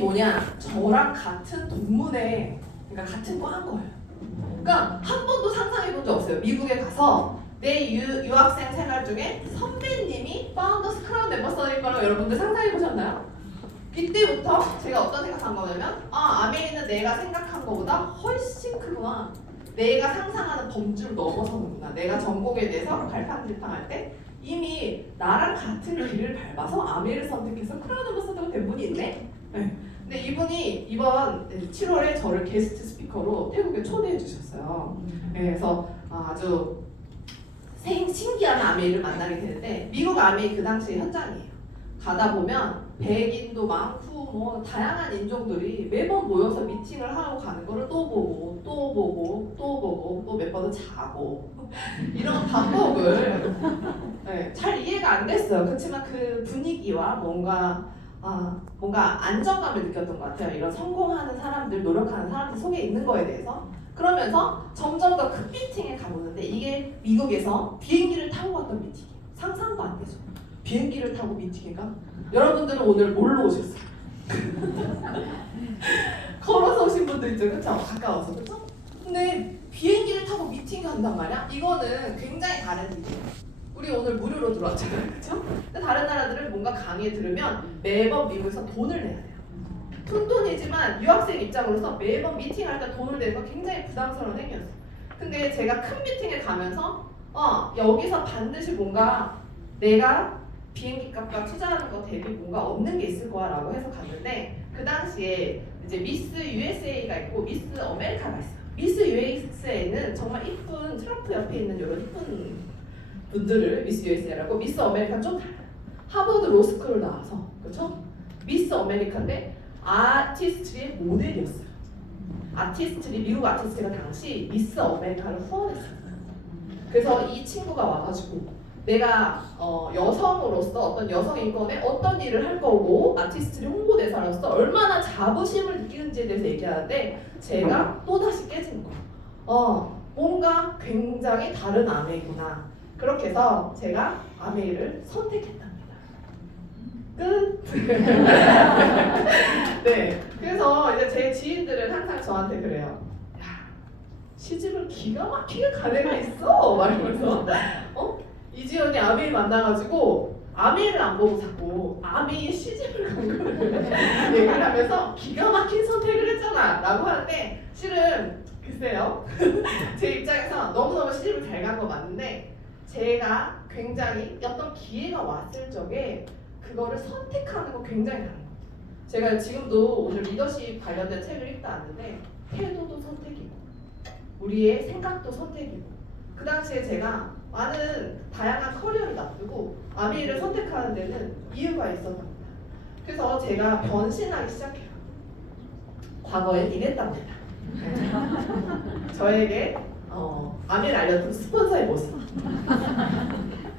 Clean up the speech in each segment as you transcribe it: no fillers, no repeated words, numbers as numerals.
뭐냐? 저랑 같은 동문회, 그러니까 같은 과인 거예요. 그러니까 한 번도 상상해 본 적 없어요. 미국에 가서 내 유학생 생활 중에 선배님이 파운더스 크라운 멤버스일 거라고 여러분들 상상해 보셨나요? 이때부터 제가 어떤 생각한 거냐면 아메리는 내가 생각한 것보다 훨씬 크구나. 내가 상상하는 범주를 넘어서는구나. 내가 전공에 대해서 갈팡질팡할 때 이미 나랑 같은 길을 밟아서 아메리를 선택해서 크라운 멤버스가 된 분이 있네? 네. 근데 이분이 이번 7월에 저를 게스트 스피커로 태국에 초대해 주셨어요. 네, 그래서 아주 신기한 아메이를 만나게 되는데 미국 아메이 그 당시 현장이에요. 가다 보면 백인도 많고 뭐 다양한 인종들이 매번 모여서 미팅을 하고 가는 거를 또 보고 또 보고 또 보고 또 몇 번은 자고 이런 반복을 네, 잘 이해가 안 됐어요. 그렇지만 그 분위기와 뭔가 안정감을 느꼈던 것 같아요. 이런 성공하는 사람들, 노력하는 사람들 속에 있는 거에 대해서. 그러면서 점점 더 큰 미팅에 가보는데 이게 미국에서 비행기를 타고 갔던 미팅이에요. 상상도 안 되죠. 비행기를 타고 미팅인가? 여러분들은 오늘 뭘로 오셨어요? 걸어서 오신 분도 있죠, 그렇죠? 가까워서, 그렇죠? 근데 비행기를 타고 미팅 간단 말이야? 이거는 굉장히 다른 일이에요. 우리 오늘 무료로 들어왔잖아요, 그렇죠? 다른 나라들은 뭔가 강의 들으면 매번 미국에서 돈을 내야 돼요. 푼돈이지만 유학생 입장으로서 매번 미팅할 때 돈을 내서 굉장히 부담스러운 행위였어요. 근데 제가 큰 미팅에 가면서 여기서 반드시 뭔가 내가 비행기 값과 투자하는 거 대비 뭔가 얻는 게 있을 거야 라고 해서 갔는데 그 당시에 이제 미스 USA가 있고 미스 아메리카가 있어요. 미스 USA는 정말 이쁜 트럼프 옆에 있는 이런 이쁜 분들을 미스 USA라고, 미스 아메리카는 좀 달라요. 하버드 로스쿨을 나와서, 그렇죠? 미스 아메리카인데 아티스트의 모델이었어요. 아티스트리, 미국 아티스트가 당시 미스 아메리카를 후원했어요. 그래서 이 친구가 와가지고 내가 여성으로서 어떤 여성 인권에 어떤 일을 할 거고 아티스트리 홍보대사로서 얼마나 자부심을 느끼는지에 대해서 얘기하는데 제가 또다시 깨지는 거예요. 뭔가 굉장히 다른 아메이구나. 그렇게 해서 제가 아메이를 선택했답니다. 끝. 네. 그래서 이제 제 지인들은 항상 저한테 그래요. 야, 시집을 기가 막히게 간 애가 있어. 말하면서 이지연이 아메이 만나가지고 아메이를 안 보고 자꾸 아메이의 시집을 간 거를 얘기를 하면서 기가 막힌 선택을 했잖아 라고 하는데 실은 글쎄요. 제 입장에서 너무너무 시집을 잘 간 거 맞는데 제가 굉장히 어떤 기회가 왔을 적에 그거를 선택하는 거 굉장히 다른 거죠. 제가 지금도 오늘 리더십 관련된 책을 읽다 왔는데 태도도 선택이고 우리의 생각도 선택이고 그 당시에 제가 많은 다양한 커리어를 놔두고 아메이를 선택하는 데는 이유가 있었답니다. 그래서 제가 변신하기 시작해요. 과거에 이랬답니다. 저에게 아메이를 알려준 스폰서의 모습.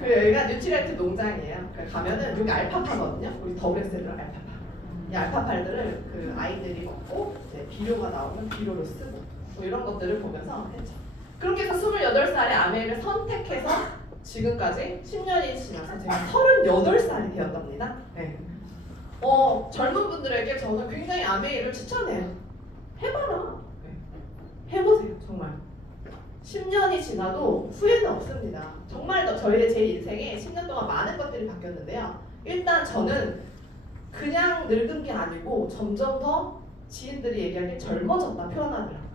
여기가 뉴트리얼트 농장이에요. 가면은 여기 알파파거든요. 우리 더블엑셀로 알파파. 이 알파파들을 그 아이들이 먹고 이제 비료가 나오면 비료로 쓰고 뭐 이런 것들을 보면서 했죠. 그렇게 해서 28살에 아메이를 선택해서 지금까지 10년이 지나서 제가 38살이 되었답니다. 네. 젊은 분들에게 저는 굉장히 아메이를 추천해요. 해봐라. 네. 해보세요. 정말. 10년이 지나도 후회는 없습니다. 정말 제 인생에 10년 동안 많은 것들이 바뀌었는데요. 일단 저는 그냥 늙은 게 아니고 점점 더 지인들이 얘기하기에 젊어졌다 표현하더라고요.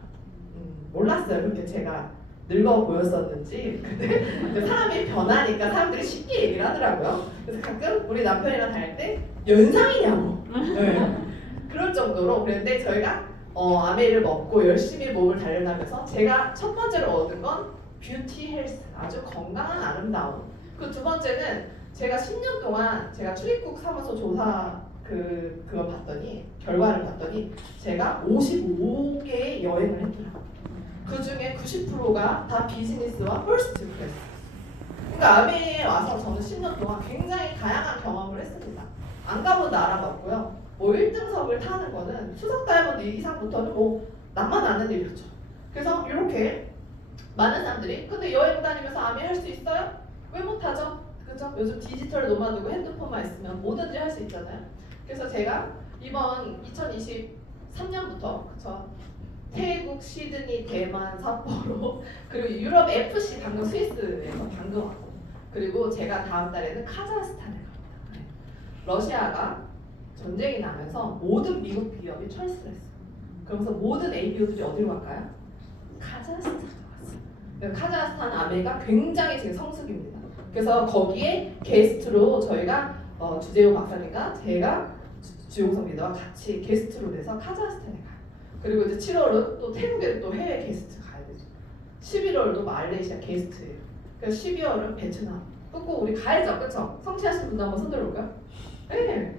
몰랐어요. 그렇게 제가 늙어 보였었는지. 근데 사람이 변하니까 사람들이 쉽게 얘기를 하더라고요. 그래서 가끔 우리 남편이랑 다닐 때 연상이냐고. 네. 그럴 정도로. 그런데 저희가 아메이를 먹고 열심히 몸을 단련하면서 제가 첫 번째로 얻은 건 뷰티 헬스, 아주 건강한 아름다움. 그 두 번째는 제가 10년 동안 제가 출입국 사무소 조사 그걸 봤더니 결과를 봤더니 제가 55개의 여행을 했더라고요. 그 중에 90%가 다 비즈니스와 퍼스트 클래스. 그러니까 아메이에 와서 저는 10년 동안 굉장히 다양한 경험을 했습니다. 안 가본 나라가 없고요. 뭐 1등석을 타는 거는 수석 다이아몬드 이상부터는 뭐 낭만 나는 일이었죠. 그래서 이렇게 많은 사람들이 근데 여행 다니면서 아메이 할 수 있어요? 왜 못하죠? 그죠? 요즘 디지털 노마드고 핸드폰만 있으면 뭐든지 할 수 있잖아요. 그래서 제가 이번 2023년부터 그쵸? 태국, 시드니, 대만, 삿포로 그리고 유럽 FC 방금 스위스에서 방금 왔고 그리고 제가 다음 달에는 카자흐스탄을 갑니다. 네. 러시아가 전쟁이 나면서 모든 미국 기업이 철수를 했어요. 그러면서 모든 ABO들이 어디로 갈까요? 카자흐스탄으로 갔어요. 카자흐스탄 아메가 굉장히 지금 성수기입니다. 그래서 거기에 게스트로 저희가 주재호 박사님과 제가 주용석 리더와 같이 게스트로 돼서 카자흐스탄에 가요. 그리고 이제 7월은 또 태국에 또 해외 게스트 가야 되죠. 11월도 말레이시아 게스트예요. 그래서 12월은 베트남. 꼭 우리 가야죠, 그렇죠? 성취하신 분도 한번 손 들어볼까요? 네.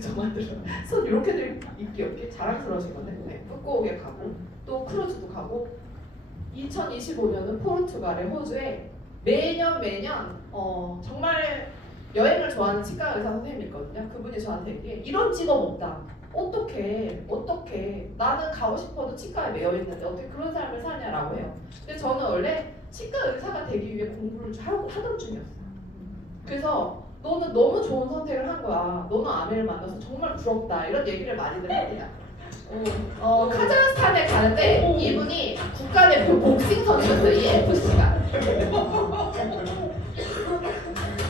저만들 손 이렇게 들 있기 없게 자랑스러우신 건데 네. 푸꾸옥에 가고 또 크루즈도 가고 2025년은 포르투갈에 호주에 매년 정말 여행을 좋아하는 치과 의사 선생님이 있거든요. 그분이 저한테 얘기해 이런 직업 없다. 어떻게 나는 가고 싶어도 치과에 매여 있는데 어떻게 그런 삶을 사냐라고 해요. 근데 저는 원래 치과 의사가 되기 위해 공부를 하던 중이었어요. 그래서 너는 너무 좋은 선택을 한 거야. 너는 아메를 만나서 정말 부럽다. 이런 얘기를 많이들 합니다. 카자흐스탄에 가는데 이분이 국가대표 복싱 선수였어요. 이 FC가.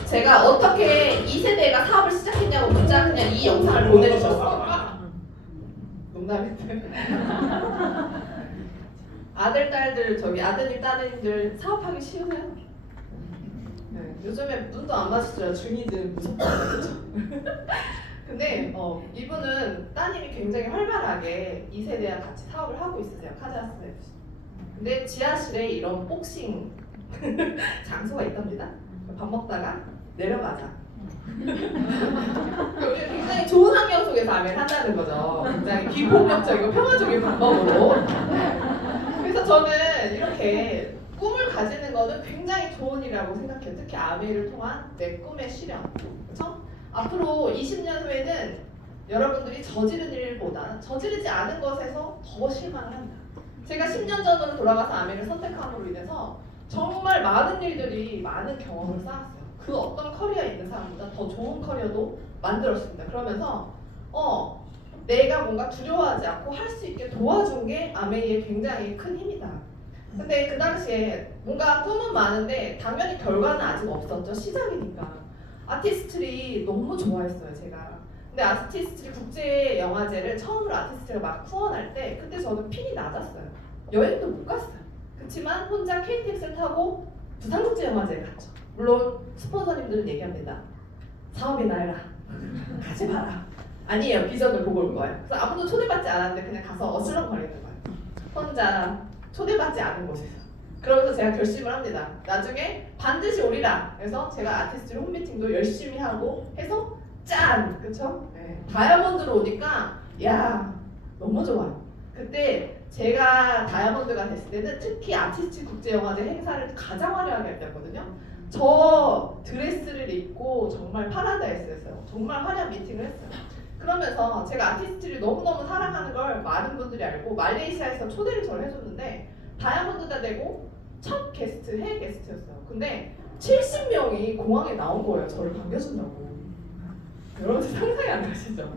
제가 어떻게 2세대가 사업을 시작했냐고 묻자 그냥 이 영상을 보내주셨어요. 농담인데. 아들, 딸들, 아드님, 따님들 사업하기 쉬우세요? 네, 요즘에 눈도 안 마주쳐요. 중이들 무섭다고. 근데 이분은 따님이 굉장히 활발하게 2세대와 같이 사업을 하고 있으세요. 카자흐스탄에. 근데 지하실에 이런 복싱 장소가 있답니다. 밥 먹다가 내려가자. 굉장히 좋은 환경 속에서 아메를 한다는 거죠. 굉장히 비폭력적이고 평화적인 방법으로. 그래서 저는 이렇게 꿈을 가지는 거는 굉장히 좋은 일이라고 생각해요. 특히 아메를 통한 내 꿈의 실현. 그렇죠? 앞으로 20년 후에는 여러분들이 저지른 일보다 저지르지 않은 것에서 더 실망을 한다. 제가 10년 전으로 돌아가서 아메를 선택함으로 인해서 정말 많은 일들이 많은 경험을 쌓았어요. 그 어떤 커리어에 있는 사람보다 더 좋은 커리어도 만들었습니다. 그러면서 내가 뭔가 두려워하지 않고 할 수 있게 도와준 게 아메이의 굉장히 큰 힘이다. 근데 그 당시에 뭔가 꿈은 많은데 당연히 결과는 아직 없었죠. 시작이니까. 아티스트리 너무 좋아했어요, 제가. 근데 아티스트리 국제영화제를 처음으로 아티스트리가 막 후원할 때 그때 저는 핀이 낮았어요. 여행도 못 갔어요. 그렇지만 혼자 KTX를 타고 부산국제영화제에 갔죠. 물론 스폰서님들은 얘기합니다. 사업이나 해라. 가지 마라. 아니에요. 비전을 보고 올 거예요. 그래서 아무도 초대받지 않았는데 그냥 가서 어슬렁거리는 거예요. 혼자 초대받지 않은 곳에서. 그러면서 제가 결심을 합니다. 나중에 반드시 오리라. 그래서 제가 아티스트 홈미팅도 열심히 하고 해서 짠! 그쵸? 네. 다이아몬드로 오니까 야 너무 좋아요. 그때 제가 다이아몬드가 됐을 때는 특히 아티스트 국제영화제 행사를 가장 화려하게 할 때였거든요. 저 드레스를 입고 정말 파라다이스였어요. 정말 화려한 미팅을 했어요. 그러면서 제가 아티스트를 너무너무 사랑하는 걸 많은 분들이 알고 말레이시아에서 초대를 저를 해줬는데 다이아몬드가 되고 첫 게스트, 해외 게스트였어요. 근데 70명이 공항에 나온 거예요. 저를 반겨준다고. 여러분 상상이 안 가시죠?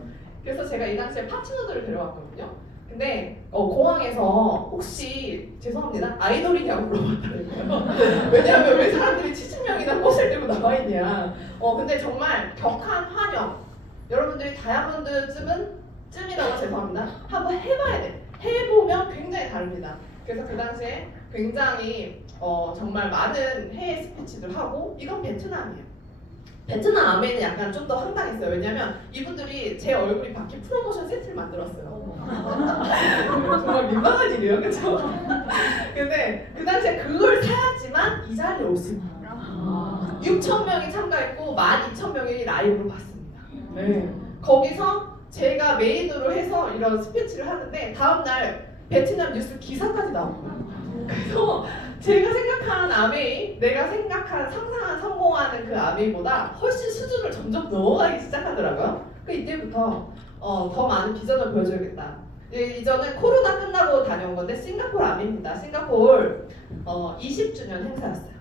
그래서 제가 이 당시에 파트너들을 데려왔거든요. 근데 공항에서 혹시 죄송합니다 아이돌이냐고 물어봤더라고요. 왜냐하면 왜 사람들이 70명이나 꽃을 들고 나와있냐. 근데 정말 격한 환영. 여러분들이 다이아몬드쯤이라고 죄송합니다. 한번 해봐야 돼. 해보면 굉장히 다릅니다. 그래서 그 당시에 굉장히 정말 많은 해외 스피치들 하고 이건 베트남이에요. 베트남 아메는 약간 좀 더 황당했어요. 왜냐면 이분들이 제 얼굴이 박힌 프로모션 세트를 만들었어요. 정말 민망한 일이에요, 그렇죠? 근데 그 당시에 그걸 사야지만 이 자리에 올 수 있어요. 6,000명이 참가했고 12,000명이 라이브로 봤습니다. 네. 거기서 제가 메이드로 해서 이런 스피치를 하는데 다음날 베트남 뉴스 기사까지 나온 거예요. 그래서 제가 생각한 아메이, 내가 생각한 상상한 성공하는 그 아메이보다 훨씬 수준을 점점 넘어가기 시작하더라고요. 그 이때부터 더 많은 비전을 보여줘야겠다. 이전에 코로나 끝나고 다녀온 건데 싱가포르 아메이입니다. 싱가포르 20주년 행사였어요.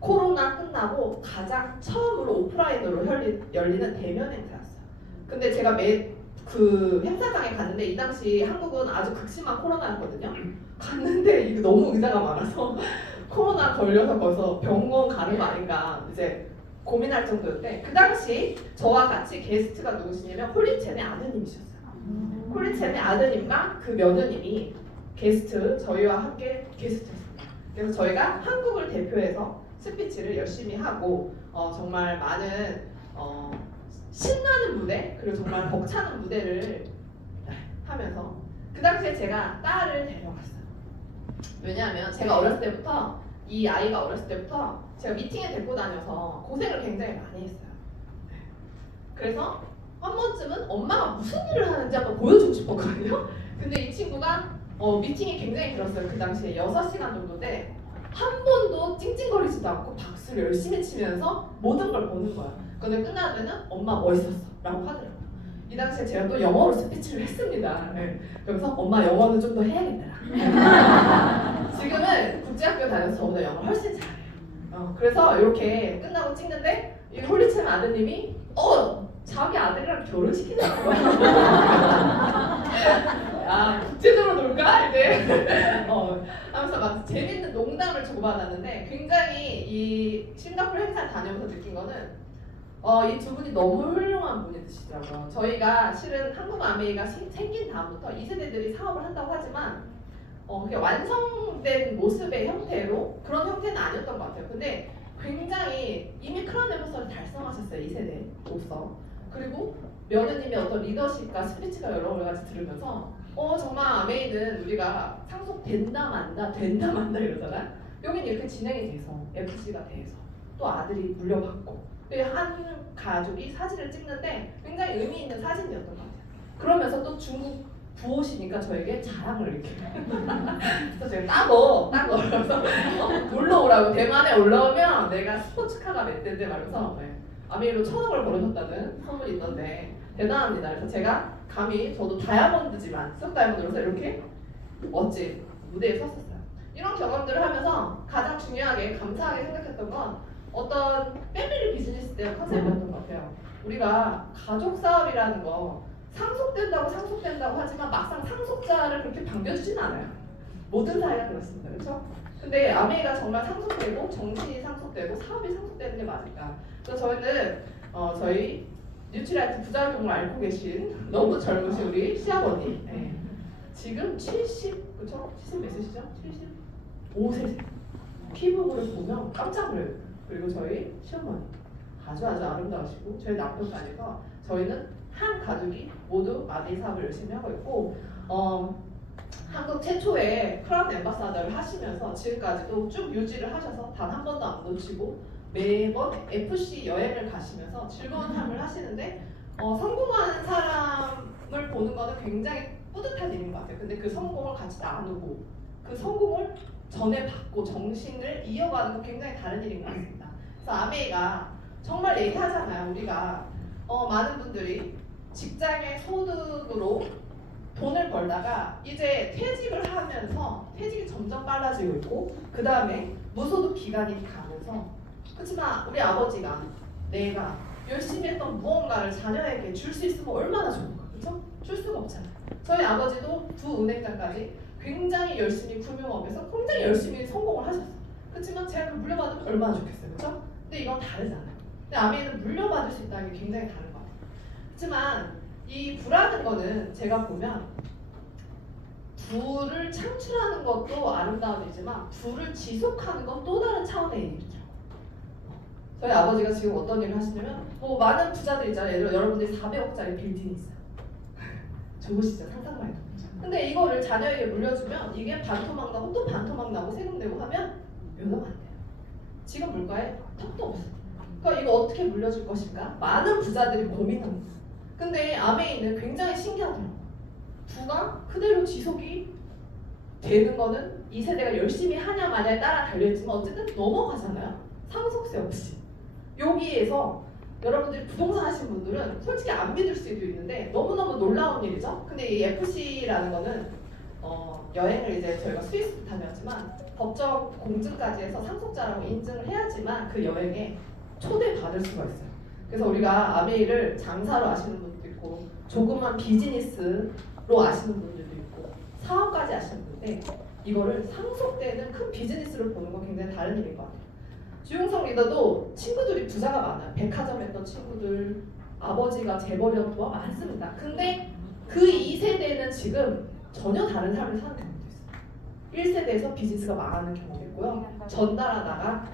코로나 끝나고 가장 처음으로 오프라인으로 열리는 대면 행사였어요. 근데 제가 그 행사장에 갔는데 이 당시 한국은 아주 극심한 코로나였거든요. 갔는데 이게 너무 의자가 많아서 코로나 걸려서 벌써 병원 가는 거 아닌가 이제 고민할 정도였는데 그 당시 저와 같이 게스트가 누구시냐면 홀리첸의 아드님이셨어요. 홀리첸의 아드님과 그 며느님이 게스트 저희와 함께 게스트였습니다. 그래서 저희가 한국을 대표해서 스피치를 열심히 하고 정말 많은 신나는 무대 그리고 정말 벅차는 무대를 하면서 그 당시에 제가 딸을 데려갔어요. 왜냐하면 제가 어렸을 때부터 이 아이가 어렸을 때부터 제가 미팅에 데리고 다녀서 고생을 굉장히 많이 했어요. 그래서 한 번쯤은 엄마가 무슨 일을 하는지 한번 보여주고 싶었거든요. 근데 이 친구가 미팅이 굉장히 길었어요. 그 당시에 6시간 정도인데 한 번도 찡찡거리지도 않고 박수를 열심히 치면서 모든 걸 보는 거야. 근데 끝나면은 엄마 멋있었어 라고 하더라고요. 이 당시에 제가 또 영어로 스피치를 했습니다. 네. 그래서 엄마 영어는 좀 더 해야겠더라. 지금은 국제학교 다녀서 저보다 영어를 훨씬 잘해요. 그래서 이렇게 끝나고 찍는데 이 홀리첸 아드님이 자기 아들이랑 결혼시키자는 거야. 아 국제적으로 놀까? 이제 하면서 막 재밌는 농담을 주고받았는데 굉장히 이 싱가포르 행사 다녀오면서 느낀 거는 이 두 분이 너무 훌륭한 분이시더라고요. 저희가 실은 한국 아메이가 생긴 다음부터 2세대들이 사업을 한다고 하지만 그게 완성된 모습의 형태로 그런 형태는 아니었던 것 같아요. 근데 굉장히 이미 크라운 앰버서를 달성하셨어요. 2세대로서. 그리고 며느님의 어떤 리더십과 스피치가 여러 가지 들으면서 정말 아메이는 우리가 상속된다 만다 된다 만다 이러잖아요. 여긴 이렇게 진행이 돼서 FC가 돼서 또 아들이 물려받고 한 가족이 사진을 찍는데 굉장히 의미 있는 사진이었던 것 같아요. 그러면서 또 중국 부호시니까 저에게 자랑을 이렇게 그래서 제가 따고 그래서 놀러 오라고 대만에 올라오면 내가 스포츠카가 몇 대인데 말면서 아메이로 1,000억을 벌으셨다는 소문이 있던데 대단합니다. 그래서 제가 감히 저도 다이아몬드지만 쑥 다이아몬드로서 이렇게 멋진 무대에 섰었어요. 이런 경험들을 하면서 가장 중요하게 감사하게 생각했던 건 어떤 패밀리 비즈니스 때 컨셉이었던 것 같아요. 우리가 가족 사업이라는 거 상속된다고 하지만 막상 상속자를 그렇게 반겨주진 않아요. 모든 사회가 그렇습니다. 그렇죠? 근데 아메이가 정말 상속되고 정신이 상속되고 사업이 상속되는 게 맞을까? 그래서 저희는 저희 뉴트리아트 부작용을 앓고 계신 너무 젊으신 우리 시아버님 지금 70, 그렇죠? 70 몇이시죠? 75세 피부를 보면 깜짝 놀라요. 그리고 저희 시어머니 아주 아름다우시고 저희 남편까지가 저희는 한 가족이 모두 마디 사업을 열심히 하고 있고 한국 최초의 크라운 앰바사더를 하시면서 지금까지도 쭉 유지를 하셔서 단 한 번도 안 놓치고 매번 FC 여행을 가시면서 즐거운 삶을 하시는데 성공하는 사람을 보는 거는 굉장히 뿌듯한 일인 것 같아요. 근데 그 성공을 같이 나누고 그 성공을 전해받고 정신을 이어가는 건 굉장히 다른 일인 것 같습니다. 그래서 아메이가 정말 얘기하잖아요. 우리가 많은 분들이 직장의 소득으로 돈을 벌다가 이제 퇴직을 하면서 퇴직이 점점 빨라지고 있고 그 다음에 무소득 기간이 가면서 그렇지만 우리 아버지가 내가 열심히 했던 무언가를 자녀에게 줄 수 있으면 얼마나 좋을까, 그렇죠? 줄 수가 없잖아요. 저희 아버지도 두 은행장까지 굉장히 열심히 금융업에서 굉장히 열심히 성공을 하셨어요. 그렇지만 제가 그 물려받으면 얼마나 좋겠어요, 그렇죠? 근데 이건 다르잖아요. 근데 아메이는 물려받을 수 있다는 게 굉장히 다른 것 같아요. 그렇지만 이 부라는 거는 제가 보면 부를 창출하는 것도 아름다운 일이지만 부를 지속하는 건 또 다른 차원의 일이죠. 저희 아버지가 지금 어떤 일을 하시냐면 많은 부자들 있잖아요. 여러분들이 400억짜리 빌딩이 있어요. 좋으시죠? 상상만 해도. 근데 이거를 자녀에게 물려주면 이게 반토막 나고 또 반토막 나고 세금 내고 하면 면허가 안 돼요. 지금 물가에 턱도 없어요. 그러니까 이거 어떻게 물려줄 것인가? 많은 부자들이 고민합니다. 근데 아메이는 굉장히 신기하더라고요. 부가 그대로 지속이 되는 거는 2세대가 열심히 하냐 마냐에 따라 달려있지만 어쨌든 넘어가잖아요. 상속세 없이. 여기에서 여러분들이 부동산 하시는 분들은 솔직히 안 믿을 수도 있는데 너무너무 놀라운 일이죠. 근데 이 FC라는 거는 여행을 이제 저희가 스위스도 다녔지만 법적 공증까지 해서 상속자라고 인증을 해야지만 그 여행에 초대받을 수가 있어요. 그래서 우리가 아메이를 장사로 아시는 분도 있고 조그만 비즈니스로 아시는 분들도 있고 사업까지 아시는 분인데 이거를 상속되는 큰 비즈니스를 보는 건 굉장히 다른 일인 것 같아요. 주용석 리더도 친구들이 부자가 많아요. 백화점 했던 친구들, 아버지가 재벌이었던 많습니다. 근데 그 2세대는 지금 전혀 다른 삶을 사는 경우도 있어요. 1세대에서 비즈니스가 망하는 경우도 있고요. 전달하다가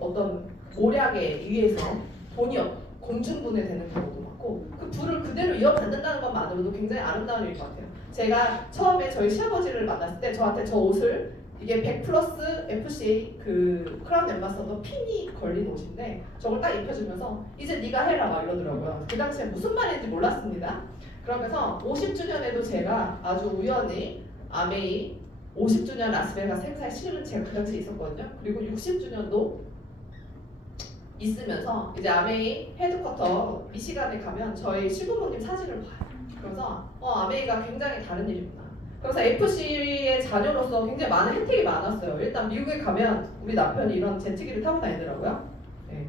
어떤 모략에 의해서 돈이 공중분해되는 경우도 많고 그 부를 그대로 이어받는다는 것만으로도 굉장히 아름다운 일인 것 같아요. 제가 처음에 저희 시아버지를 만났을 때 저한테 저 옷을 이게 100 플러스 FCA 그 크라운 엠바서더 핀이 걸린 옷인데 저걸 딱 입혀주면서 이제 네가 해라 막 이러더라고요. 그 당시에 무슨 말인지 몰랐습니다. 그러면서 50주년에도 제가 아주 우연히 아메이 50주년 라스베가스 행사에 실은 제가 그 당시에 있었거든요. 그리고 60주년도 있으면서 이제 아메이 헤드쿼터 미시간에 가면 저희 시부모님 사진을 봐요. 그래서 아메이가 굉장히 다른 일이구나. 그래서 FC의 자녀로서 굉장히 많은 혜택이 많았어요. 일단 미국에 가면 우리 남편이 이런 제트기를 타고 다니더라고요. 네.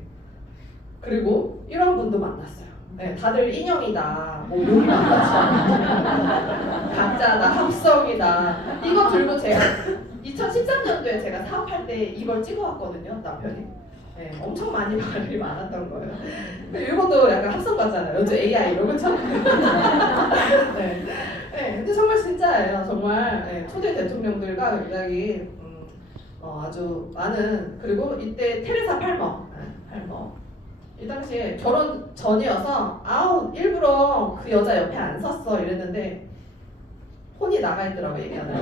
그리고 이런 분도 만났어요. 네, 다들 인형이다, 뭐 용이 많았죠. 가짜다, 합성이다. 이거 들고 제가 2013년도에 제가 사업할 때 이걸 찍어왔거든요, 남편이. 네, 엄청 많이 말이 많았던 거예요. 이것도 약간 합성 같잖아요. 요즘 AI로 그렇죠? 네. 네, 근데 정말 진짜예요. 정말 네, 초대 대통령들과 굉장히 아주 많은 그리고 이때 테레사 팔머, 팔머 이 당시에 결혼 전이어서 일부러 그 여자 옆에 안 섰어 이랬는데 혼이 나가 있더라고요 얘기하는.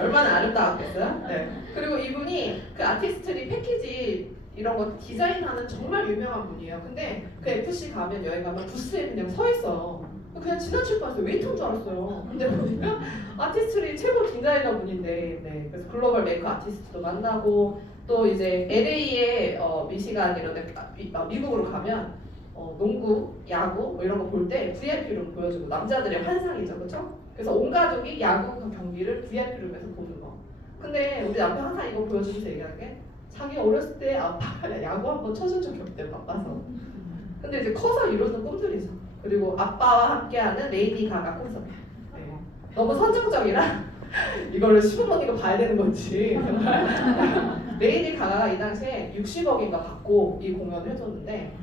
얼마나 아름다웠겠어요? 네. 그리고 이분이 그 아티스트리 패키지 이런 거 디자인하는 정말 유명한 분이에요. 근데 그 FC 가면 여행 가면 부스에 그냥 서 있어요. 그냥 지나칠 뻔했어요. 웨이터인 줄 알았어요. 근데 보니까 아티스트리 최고 디자이너 분인데, 네. 그래서 글로벌 메이커 아티스트도 만나고 또 이제 LA에 미시간 이런 데 미국으로 가면 농구, 야구 뭐 이런 거 볼 때 VIP룸 보여주고 남자들의 환상이죠, 그렇죠? 그래서 온 가족이 야구 경기를 VIP룸에서 보는 거. 근데 우리 남편 항상 이거 보여주면서 얘기하는 게 자기 어렸을 때 아빠가 야구 한번 쳐준 적이 없대 바빠서. 근데 이제 커서 이루는 꿈들이죠. 그리고 아빠와 함께하는 레이디 가가 콘서트. 네. 너무 선정적이라 이거를 시부모님이 봐야 되는 건지 정말. 레이디 가가가 이 당시에 60억인가 받고 이 공연을 해줬는데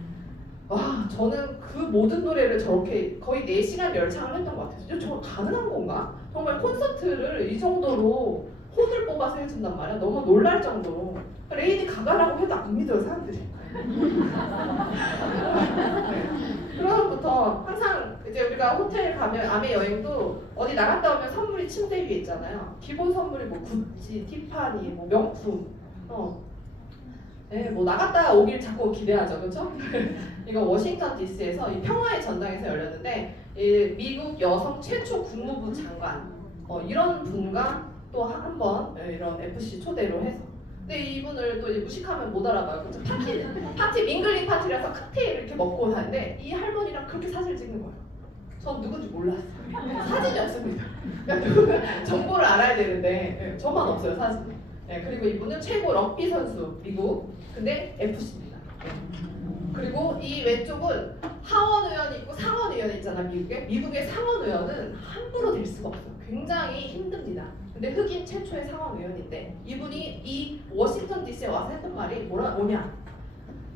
와 저는 그 모든 노래를 저렇게 거의 4시간 열창을 했던 것 같아요. 저거 가능한 건가? 정말 콘서트를 이 정도로 혼을 뽑아서 해준단 말이야. 너무 놀랄 정도로. 레이디 가가라고 해도 안 믿어요 사람들이. 그러부터 항상 이제 우리가 호텔 가면 아메 여행도 어디 나갔다 오면 선물이 침대 위에 있잖아요. 기본 선물이 뭐 구찌, 티파니, 뭐 명품. 네, 뭐 나갔다 오길 자꾸 기대하죠, 그렇죠? 이거 워싱턴 DC에서 이 평화의 전당에서 열렸는데 이 미국 여성 최초 국무부 장관 이런 분과 또 한 번 이런 FC 초대로 해서. 근데 이분을 또 이제 무식하면 못 알아봐요. 그렇죠? 파티 밍글링 파티라서 칵테일 이렇게 먹고 하는데 이 할머니랑 그렇게 사진을 찍는 거예요. 전 누군지 몰랐어요. 사진이 없습니다. 그러니까 정보를 알아야 되는데 저만 없어요 사진. 네, 그리고 이분은 최고 럭비 선수 미국. 근데 FC입니다. 그리고 이 왼쪽은 하원 의원이 있고 상원 의원이 있잖아 미국에. 미국의 상원 의원은 함부로 될 수가 없어요. 굉장히 힘듭니다. 근데 흑인 최초의 상원 의원인데 이분이 이 워싱턴 DC에 와서 했던 말이 뭐냐?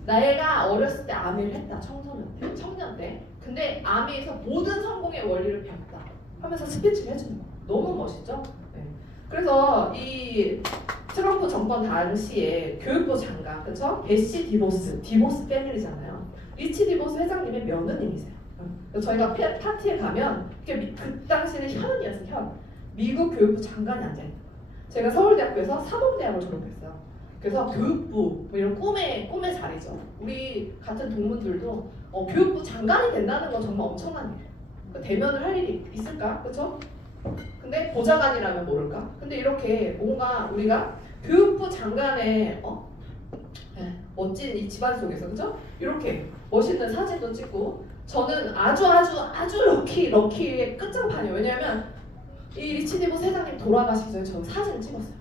내가 어렸을 때 아메를 했다 청년 때. 근데 아메에서 모든 성공의 원리를 배웠다 하면서 스피치를 해주는 거예요. 너무 멋있죠? 네. 그래서 이 트럼프 정권 당시에 교육부 장관, 그렇죠? 베시 디보스 패밀리잖아요. 리치 디보스 회장님의 며느님이세요. 저희가 파티에 가면 그 당시에는 현이었어요. 현. 미국 교육부 장관이 앉아있는 거예요. 제가 서울대학교에서 사범대학을 졸업했어요. 그래서 교육부 뭐 이런 꿈의 자리죠. 우리 같은 동문들도 교육부 장관이 된다는 건 정말 엄청난 일이에요. 대면을 할 일이 있을까? 그렇죠? 근데 보좌관이라면 모를까? 근데 이렇게 뭔가 우리가 교육부 장관의 멋진 이 집안 속에서 그죠? 이렇게 멋있는 사진도 찍고 저는 아주 럭키의 끝장판이에요. 왜냐하면 이 리치 디보스 회장님 돌아가시기 전에 저는 사진을 찍었어요.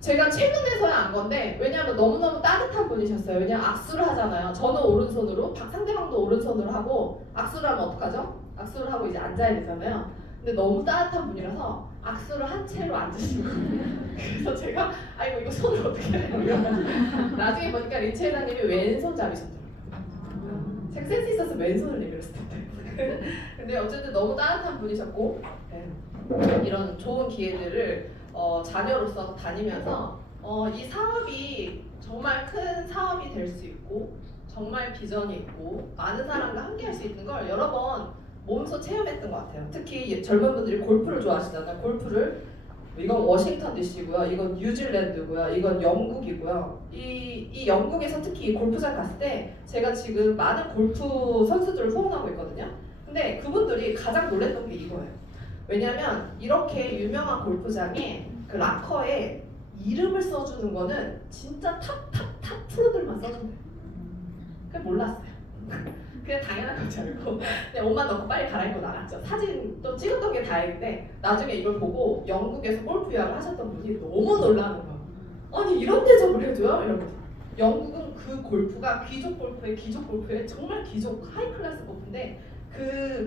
제가 최근에서야 안 건데 왜냐하면 너무너무 따뜻한 분이셨어요. 왜냐면 악수를 하잖아요. 저는 오른손으로, 상대방도 오른손으로 하고 악수를 하면 어떡하죠? 악수를 하고 이제 앉아야 되잖아요. 근데 너무 따뜻한 분이라서 악수를 한 채로 앉으시고 그래서 제가 아이고 이거 손을 어떻게 해야 되나 나중에 보니까 리치 회장님이 왼손잡이셨더라고요. 센스 있어서 왼손을 내밀었을 텐데 근데 어쨌든 너무 따뜻한 분이셨고 네. 이런 좋은 기회들을 자녀로서 다니면서 이 사업이 정말 큰 사업이 될 수 있고 정말 비전이 있고 많은 사람과 함께 할 수 있는 걸 여러 번 몸소 체험했던 것 같아요. 특히 젊은 분들이 골프를 좋아하시잖아요. 골프를 이건 워싱턴 DC고요. 이건 뉴질랜드고요. 이건 영국이고요. 이 영국에서 특히 이 골프장 갔을 때 제가 지금 많은 골프 선수들을 후원하고 있거든요. 근데 그분들이 가장 놀랐던 게 이거예요. 왜냐면 이렇게 유명한 골프장에 그 락커에 이름을 써주는 거는 진짜 탑 프로들만 써준대요. 그게 몰랐어요. 그냥 당연한 거지 알고 그냥 옷만 넣고 빨리 갈아입고 나갔죠. 사진 또 찍었던 게 다행인데 나중에 이걸 보고 영국에서 골프 유학을 하셨던 분이 너무 놀라는 거예요. 아니 이런 대접을 해줘요? 이러면서. 영국은 그 골프가 귀족 골프의 정말 귀족 하이 클래스 골프인데 그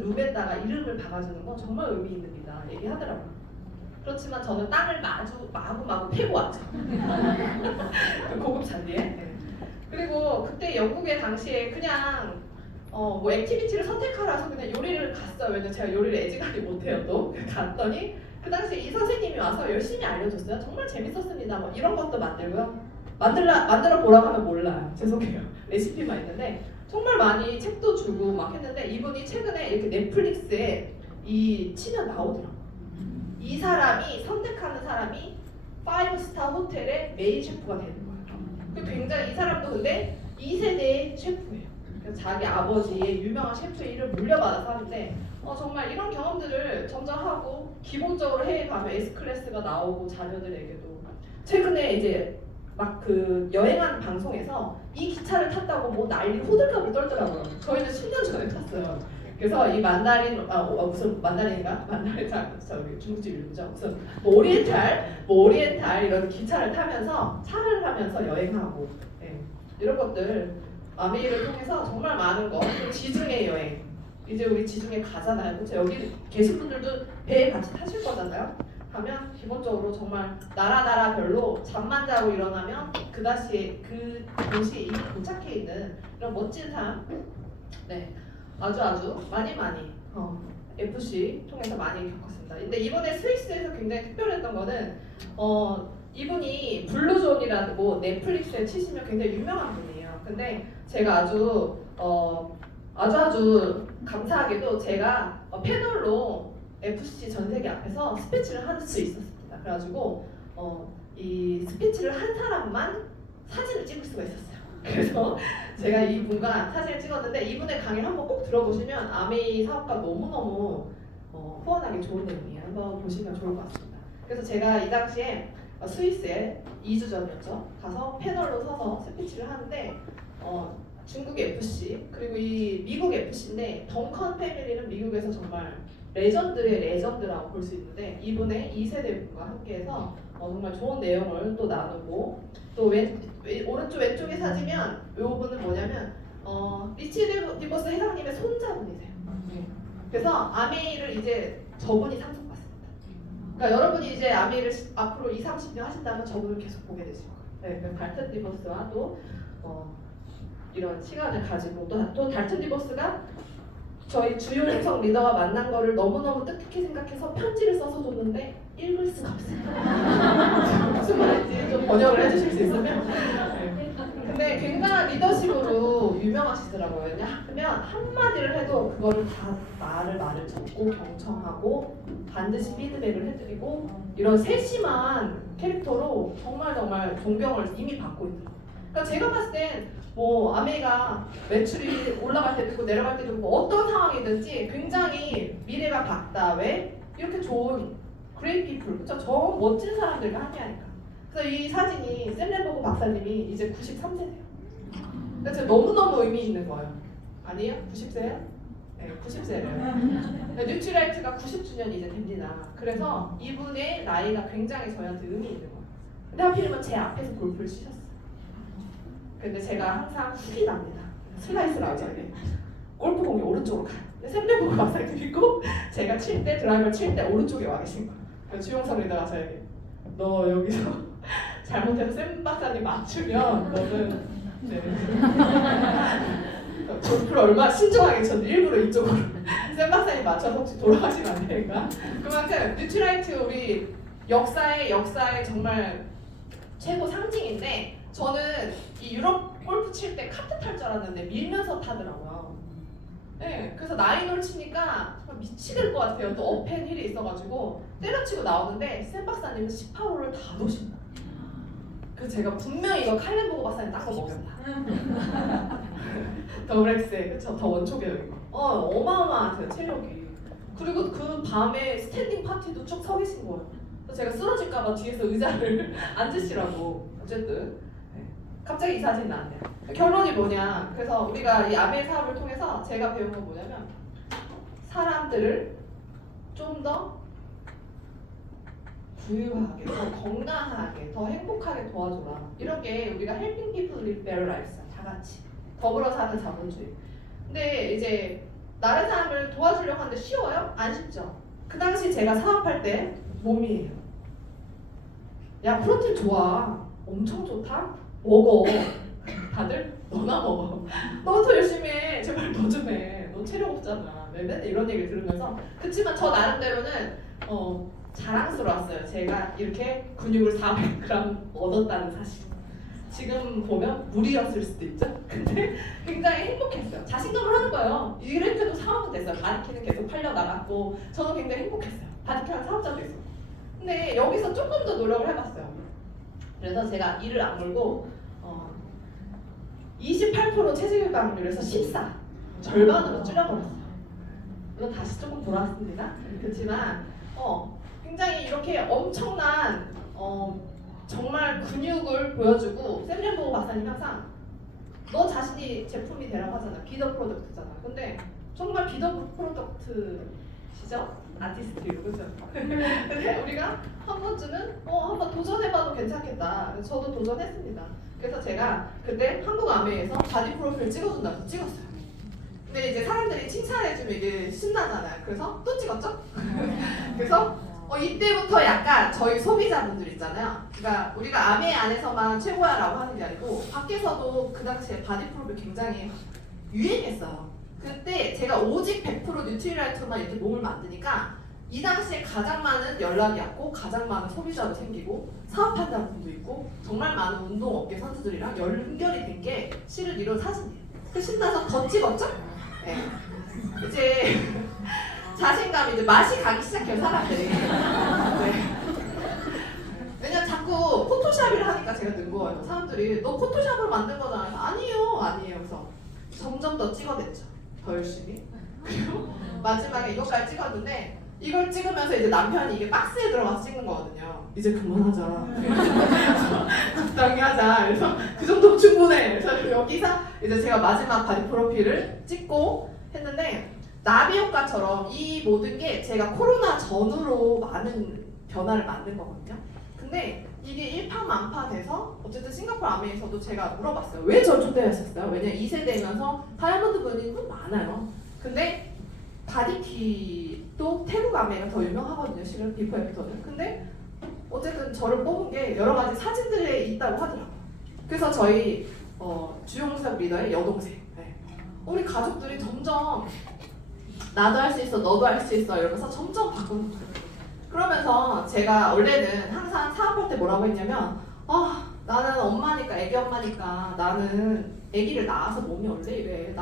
룸에다가 이름을 박아주는 건 정말 의미 있는 일이다 얘기하더라고요. 그렇지만 저는 땅을 마구 패고 왔죠. 그 고급 잔디에. 네. 그리고 그때 영국에 당시에 그냥 뭐 액티비티를 선택하라서 그냥 요리를 갔어요. 왜냐면 제가 요리를 애지간히 못해요 또. 갔더니 그 당시에 이 선생님이 와서 열심히 알려줬어요. 정말 재밌었습니다. 뭐 이런 것도 만들고요. 만들어 보라고 하면 몰라요. 죄송해요. 레시피만 있는데 정말 많이 책도 주고 막 했는데 이분이 최근에 이렇게 넷플릭스에 이 치면 나오더라고요. 이 사람이 선택하는 사람이 5스타 호텔의 메인 셰프가 되는 거예요. 그 굉장히 이 사람도 근데 2세대의 셰프예요. 자기 아버지의 유명한 셰프의 일을 물려받아서 하는데 정말 이런 경험들을 점점 하고 기본적으로 해외 가면 S클래스가 나오고 자녀들에게도 최근에 이제 막 그 여행하는 방송에서 이 기차를 탔다고 뭐 난리 호들갑을 떨더라고요. 저희는 10년 전에 탔어요. 그래서 이 만다린 무슨 만다린인가? 만다린 저기 중국집 이름이죠. 무슨 오리엔탈 이런 기차를 타면서 차를 하면서 여행하고 네. 이런 것들 아메이를 통해서 정말 많은 거. 지중해 여행 이제 우리 지중해 가잖아요. 그렇죠? 여기 계신 분들도 배에 같이 타실 거잖아요. 가면 기본적으로 정말 나라별로 잠만 자고 일어나면 그다시 그 도시에 이미 도착해 있는 이런 멋진 삶. 네. 아주 많이 FC 통해서 많이 겪었습니다. 근데 이번에 스위스에서 굉장히 특별했던 거는 이분이 블루존이라고 넷플릭스에 치시면 굉장히 유명한 분이에요. 근데 제가 아주 감사하게도 제가 패널로 FC 전 세계 앞에서 스피치를 할 수 있었습니다. 그래가지고 이 스피치를 한 사람만 사진을 찍을 수가 있었어요. 그래서 제가 이분과 사진을 찍었는데 이분의 강의를 한번 꼭 들어보시면 아메이 사업가 너무너무 후원하기 좋은 내용이에요. 한번 보시면 좋을 것 같습니다. 그래서 제가 이 당시에 스위스에 2주 전이었죠. 가서 패널로 서서 스피치를 하는데 중국 FC 그리고 이 미국 FC인데 덩컨 패밀리는 미국에서 정말 레전드의 레전드라고 볼 수 있는데 이분의 2세대 분과 함께해서 정말 좋은 내용을 또 나누고 또 오른쪽 왼쪽에 사지면 이 분은 뭐냐면 리치 디버스 회장님의 손자분이세요. 그래서 아메이를 이제 저분이 상속받습니다. 그러니까 여러분이 이제 아메이를 앞으로 20-30년 하신다면 저분을 계속 보게 되실 거예요. 네, 달튼 디버스와 또 이런 시간을 가지고 또 달튼 디버스가 저희 주요 인성 리더와 만난 거를 너무너무 뜻깊게 생각해서 편지를 써서 줬는데 읽을 수가 없어요. 무슨 말인지 좀 번역을 해주실 수 있으면. 근데 굉장한 리더십으로 유명하시더라고요. 왜냐하면 한마디를 해도 그거를 다 말을 적고 경청하고 반드시 피드백을 해드리고 이런 세심한 캐릭터로 정말 존경을 이미 받고 있더라고요. 그러니까 제가 봤을 땐 뭐 아메이가 매출이 올라갈 때도 있고 내려갈 때도 있고 어떤 상황이든지 굉장히 미래가 밝다. 왜? 이렇게 좋은 그레이트 피플, 그쵸? 저 멋진 사람들과 함께하니까. 그래서 이 사진이 셀레버그 박사님이 이제 93세세요. 그래서 너무너무 의미 있는 거예요. 아니에요? 90세예요? 네, 90세래요. 뉴트라이트가 90주년이 이제 됩니다. 그래서 이분의 나이가 굉장히 저희한테 의미 있는 거예요. 근데 하필이면 제 앞에서 골프를 치셨어요. 근데 제가 항상 훅이 납니다. 슬라이스를 하죠. 골프공이 오른쪽으로 가요. 근데 샘플 박사님 있고 제가 칠 때 드라이버 칠 때 오른쪽에 와 계신 거예요. 그래서 주용석 리더가 저에게 너 여기서 잘못해서 샘 박사님 맞추면 너는 이제 골프를 얼마나 신중하게 쳤는데 일부러 이쪽으로 샘 박사님 맞춰서 혹시 돌아가시면 안 되니까. 그만큼 뉴트라이트 우리 역사의 정말 최고 상징인데 저는 이 유럽 골프 칠 때 카트 탈 줄 알았는데 밀면서 타더라고요. 네, 그래서 나인홀 치니까 정말 미치겠을 것 같아요. 또 업앤 힐이 있어가지고 때려치고 나오는데 샘 박사님은 18홀을 다 도신 거예요. 그래서 제가 분명히 이거 칼렌보고 박사님 딴거 먹였다. 더블엑스에 그쵸? 더 원초계열 이거. 어마어마하세요 체력이. 그리고 그 밤에 스탠딩 파티도 쭉 서 계신 거예요. 그래서 제가 쓰러질까봐 뒤에서 의자를 앉으시라고. 어쨌든 네. 갑자기 이 사진이 나왔네요. 결론이 뭐냐? 그래서 우리가 이 아메 사업을 통해서 제가 배운 건 뭐냐면 사람들을 좀 더 부유하게, 더 건강하게, 더 행복하게 도와줘라. 이런 게 우리가 helping people live better lives 다 같이 더불어 사는 자본주의. 근데 이제 다른 사람을 도와주려고 하는데 쉬워요? 안 쉽죠. 그 당시 제가 사업할 때 몸이에요. 야 프로틴 좋아. 엄청 좋다. 먹어. 다들 너나 먹어. 너 더 열심히 해. 제발 너 좀 해. 너 체력 없잖아. 맨날 이런 얘기를 들으면서 그치만 저 나름대로는 자랑스러웠어요. 제가 이렇게 근육을 400g 얻었다는 사실. 지금 보면 무리였을 수도 있죠. 근데 굉장히 행복했어요. 자신감을 하는 거예요. 이렇게도 사업도 됐어요. 바디키는 계속 팔려나갔고 저는 굉장히 행복했어요. 바디키는 사업자도 있어요. 근데 여기서 조금 더 노력을 해봤어요. 그래서 제가 이를 악물고 28% 체질 감률에서 14 절반으로 줄여버렸어요. 물론 다시 조금 돌아왔습니다. 그렇지만 굉장히 이렇게 엄청난 정말 근육을 보여주고 샘렌보고 박사님 항상 너 자신이 제품이 되라고 하잖아. 비더 프로덕트잖아. 근데 정말 비더 프로덕트시죠? 아티스트로 그죠? 근데 우리가 한 번쯤은 한번 도전해봐도 괜찮겠다. 저도 도전했습니다. 그래서 제가 그때 한국 아메에서 바디 프로필 찍어준다고 찍었어요. 근데 이제 사람들이 칭찬해주면 이게 신나잖아요. 그래서 또 찍었죠? 그래서 이때부터 약간 저희 소비자분들 있잖아요. 그러니까 우리가 아메 안에서만 최고야라고 하는 게 아니고 밖에서도 그 당시에 바디 프로필 굉장히 유행했어요. 그때 제가 오직 100% 뉴트리라이트로만 이렇게 몸을 만드니까 이 당시에 가장 많은 연락이 왔고 가장 많은 소비자도 생기고 사업한다는 분도 있고 정말 많은 운동업계 선수들이랑 연결이 된 게 실은 이런 사진이에요. 그 신나서 더 찍었죠? 네. 이제 자신감이 이제 맛이 가기 시작해요 사람들이. 네. 왜냐면 자꾸 포토샵을 하니까 제가 는 거예요. 사람들이 너 포토샵으로 만든 거잖아요. 아니에요. 그래서 점점 더 찍어댔죠. 더 열심히. 그리고 마지막에 이것까지 찍었는데 이걸 찍으면서 이제 남편이 이게 박스에 들어가서 찍는 거거든요. 이제 그만하자. 적당히 하자. 그래서 그 정도면 충분해. 그래서 여기서 이제 제가 마지막 바디 프로필을 찍고 했는데 나비 효과처럼 이 모든 게 제가 코로나 전후로 많은 변화를 만든 거거든요. 근데 이게 일파만파 돼서 어쨌든 싱가포르 아메에서도 제가 물어봤어요. 왜 저 초대하셨어요? 왜냐면 2세대면서 다이아몬드 분이 많아요. 근데 바디키도 태국 아메가 더 유명하거든요. 실은 비포 애프터는. 근데 어쨌든 저를 뽑은 게 여러 가지 사진들에 있다고 하더라고요. 그래서 저희 주용석 리더의 여동생 우리 가족들이 점점 나도 할 수 있어 너도 할 수 있어 이러면서 점점 바꾸는 거예요. 그러면서 제가 원래는 항상 사업할 때 뭐라고 했냐면 나는 엄마니까 애기 엄마니까 나는 애기를 낳아서 몸이 원래 이래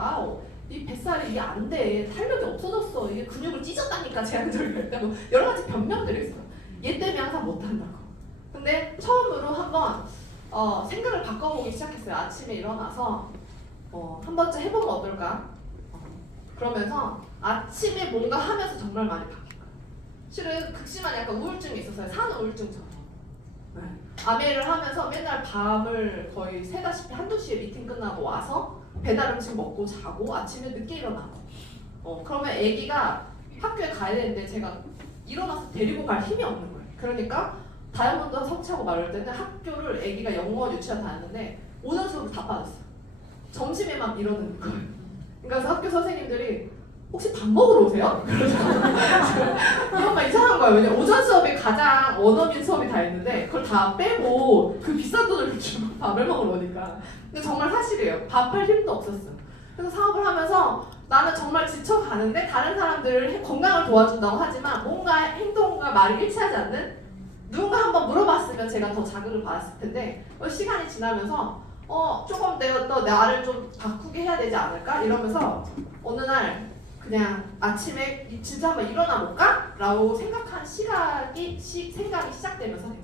이 뱃살이 이게 안 돼. 탄력이 없어졌어. 이게 근육을 찢었다니까 제한적일 때 뭐 여러 가지 변명들이 있어요. 얘 때문에 항상 못한다고. 근데 처음으로 한번 생각을 바꿔보기 시작했어요. 아침에 일어나서 한 번쯤 해보면 어떨까? 그러면서 아침에 뭔가 하면서 정말 많이 바뀐 거예요. 실은 극심한 약간 우울증이 있었어요. 산 우울증처럼. 네. 아메를 하면서 맨날 밤을 거의 새다시피 한두 시에 미팅 끝나고 와서 배달 음식 먹고 자고 아침에 늦게 일어나고 그러면 아기가 학교에 가야 되는데 제가 일어나서 데리고 갈 힘이 없는 거예요. 그러니까 다이아몬드 성취하고 말할 때는 학교를 아기가 영어 유치원 다녔는데 오전 수업을 다 빠졌어. 점심에만 이러는 거예요. 그러니까 학교 선생님들이 혹시 밥 먹으러 오세요? 이건 이상한 거예요. 왜냐면 오전 수업에 가장 원어민 수업이 다 있는데 그걸 다 빼고 그 비싼 돈을 주고 밥을 먹으러 오니까. 근데 정말 사실이에요. 밥할 힘도 없었어요. 그래서 사업을 하면서 나는 정말 지쳐가는데 다른 사람들을 건강을 도와준다고 하지만 뭔가 행동과 말이 일치하지 않는 누군가 한번 물어봤으면 제가 더 자극을 받았을 텐데 시간이 지나면서 조금 내가 또 나를 좀 바꾸게 해야 되지 않을까? 이러면서 어느 날 그냥 아침에 진짜 한번 일어나 볼까? 라고 생각한 생각이 시작되면서 된 거예요.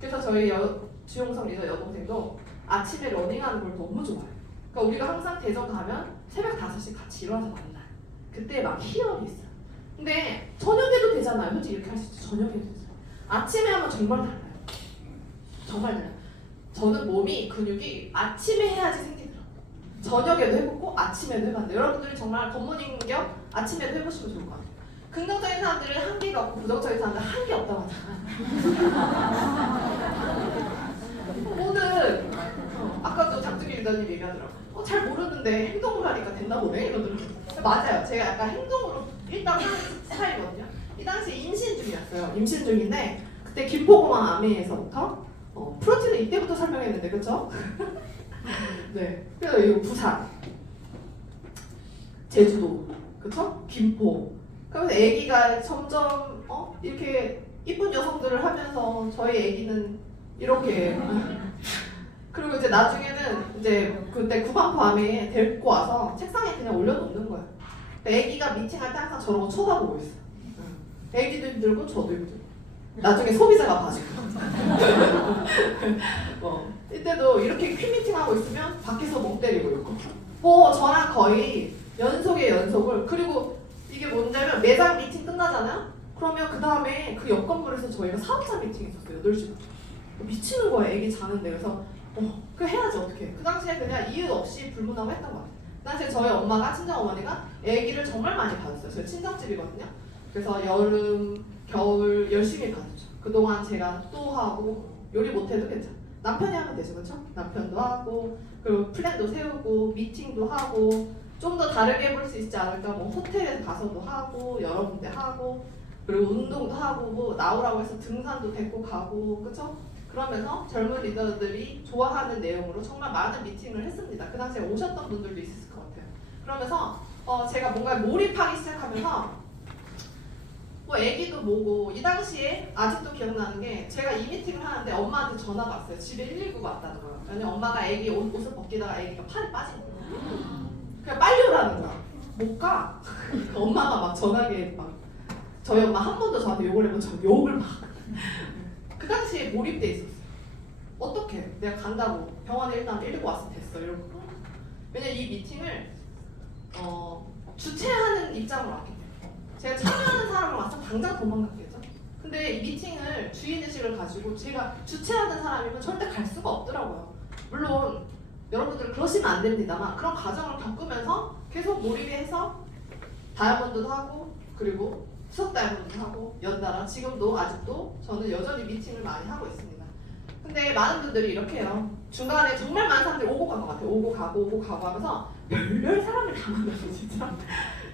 그래서 저희 주용석 리더 여동생도 아침에 러닝하는 걸 너무 좋아해요. 그러니까 우리가 항상 대전 가면 새벽 5시 같이 일어나서 만나요. 그때 막 희열이 있어요. 근데 저녁에도 되잖아요. 솔직히 이렇게 할 수 있죠. 저녁에도 되잖아요. 아침에 하면 정말 달라요. 정말 달라요. 저는 몸이 근육이 아침에 해야지 생기더라고요. 저녁에도 해보고 아침에도 해봤는데 여러분들이 정말 굿모닝 겸 아침에도 해보시면 좋을 것 같아요. 긍정적인 사람들은 한계가 없고 부정적인 사람들은 한계 없다고 하잖아요. 오늘 아까도 장준기 리더님 얘기하더라고요. 잘 모르는데 행동을 하니까 됐나 보네 이러더라고요. 맞아요. 제가 약간 행동으로 일단 하는 스타일이거든요. 이 당시에 임신 중이었어요. 임신 중인데 그때 김포공항 아메에서부터 프로틴은 이때부터 설명했는데 그쵸? 네. 그래서 이거 부산, 제주도, 그쵸? 김포. 그래서 아기가 점점 이렇게 이쁜 여성들을 하면서 저희 아기는 이렇게 그리고 이제 나중에는 이제 그때 구반포 아메에 데리고 와서 책상에 그냥 올려놓는 거예요. 아기가 미팅할 때 항상 저러고 쳐다보고 있어요. 아기도 힘들고 저도 힘들고. 나중에 소비자가 봐주고. 이때도 이렇게 퀴미팅 하고 있으면 밖에서 멍 때리고 있고. 저랑 거의 연속의 연속을. 그리고 이게 뭔냐면 매장 미팅 끝나잖아요. 그러면 그 다음에 그 옆 건물에서 저희가 사업자 미팅이 있었어요. 8시부터. 미치는 거예요. 애기 자는데. 그래서 그 해야지 어떻게. 그 당시에 그냥 이유 없이 불문하고 했던 것 같아요. 그 당시에 저희 엄마가 친정어머니가 애기를 정말 많이 봐줬어요. 저희 친정집이거든요. 그래서 여름, 겨울 열심히 봐줬죠. 그동안 제가 또 하고 요리 못해도 괜찮아. 남편이 하면 되죠. 그렇죠? 남편도 하고 그리고 플랜도 세우고 미팅도 하고 좀 더 다르게 해볼 수 있지 않을까. 뭐 호텔에서 가서도 하고 여러 군데 하고 그리고 운동도 하고 뭐 나오라고 해서 등산도 데리고 가고 그렇죠? 그러면서 젊은 리더들이 좋아하는 내용으로 정말 많은 미팅을 했습니다. 그 당시에 오셨던 분들도 있었을 것 같아요. 그러면서 제가 뭔가 몰입하기 시작하면서 뭐 애기도 뭐고 이 당시에 아직도 기억나는 게 제가 이 미팅을 하는데 엄마한테 전화가 왔어요. 집에 119가 왔다더라고요. 왜냐면 엄마가 애기 옷을 벗기다가 애기가 팔이 빠진 거예요. 그냥 빨리 오라는 거야. 못 가. 엄마가 막 전화기에 막 저희 엄마 한 번도 저한테 욕을 해본 적 욕을 막 그 당시에 몰입돼 있었어요. 어떻게 내가 간다고 병원에 일단 119 왔으면 됐어 이러고. 왜냐면 이 미팅을 주최하는 입장으로 왔기 때문에 제가 참여하는 사람을 왔으면 당장 도망갔겠죠. 근데 이 미팅을 주인의식을 가지고 제가 주최하는 사람이면 절대 갈 수가 없더라고요. 물론 여러분들 그러시면 안 됩니다만 그런 과정을 겪으면서 계속 몰입해서 다이아몬드도 하고 그리고 수석 다이아몬드도 하고 연달아 지금도 아직도 저는 여전히 미팅을 많이 하고 있습니다. 근데 많은 분들이 이렇게 해요. 중간에 정말 많은 사람들이 오고 간 것 같아요. 오고 가고 하면서 별별 사람을 다 만나서 진짜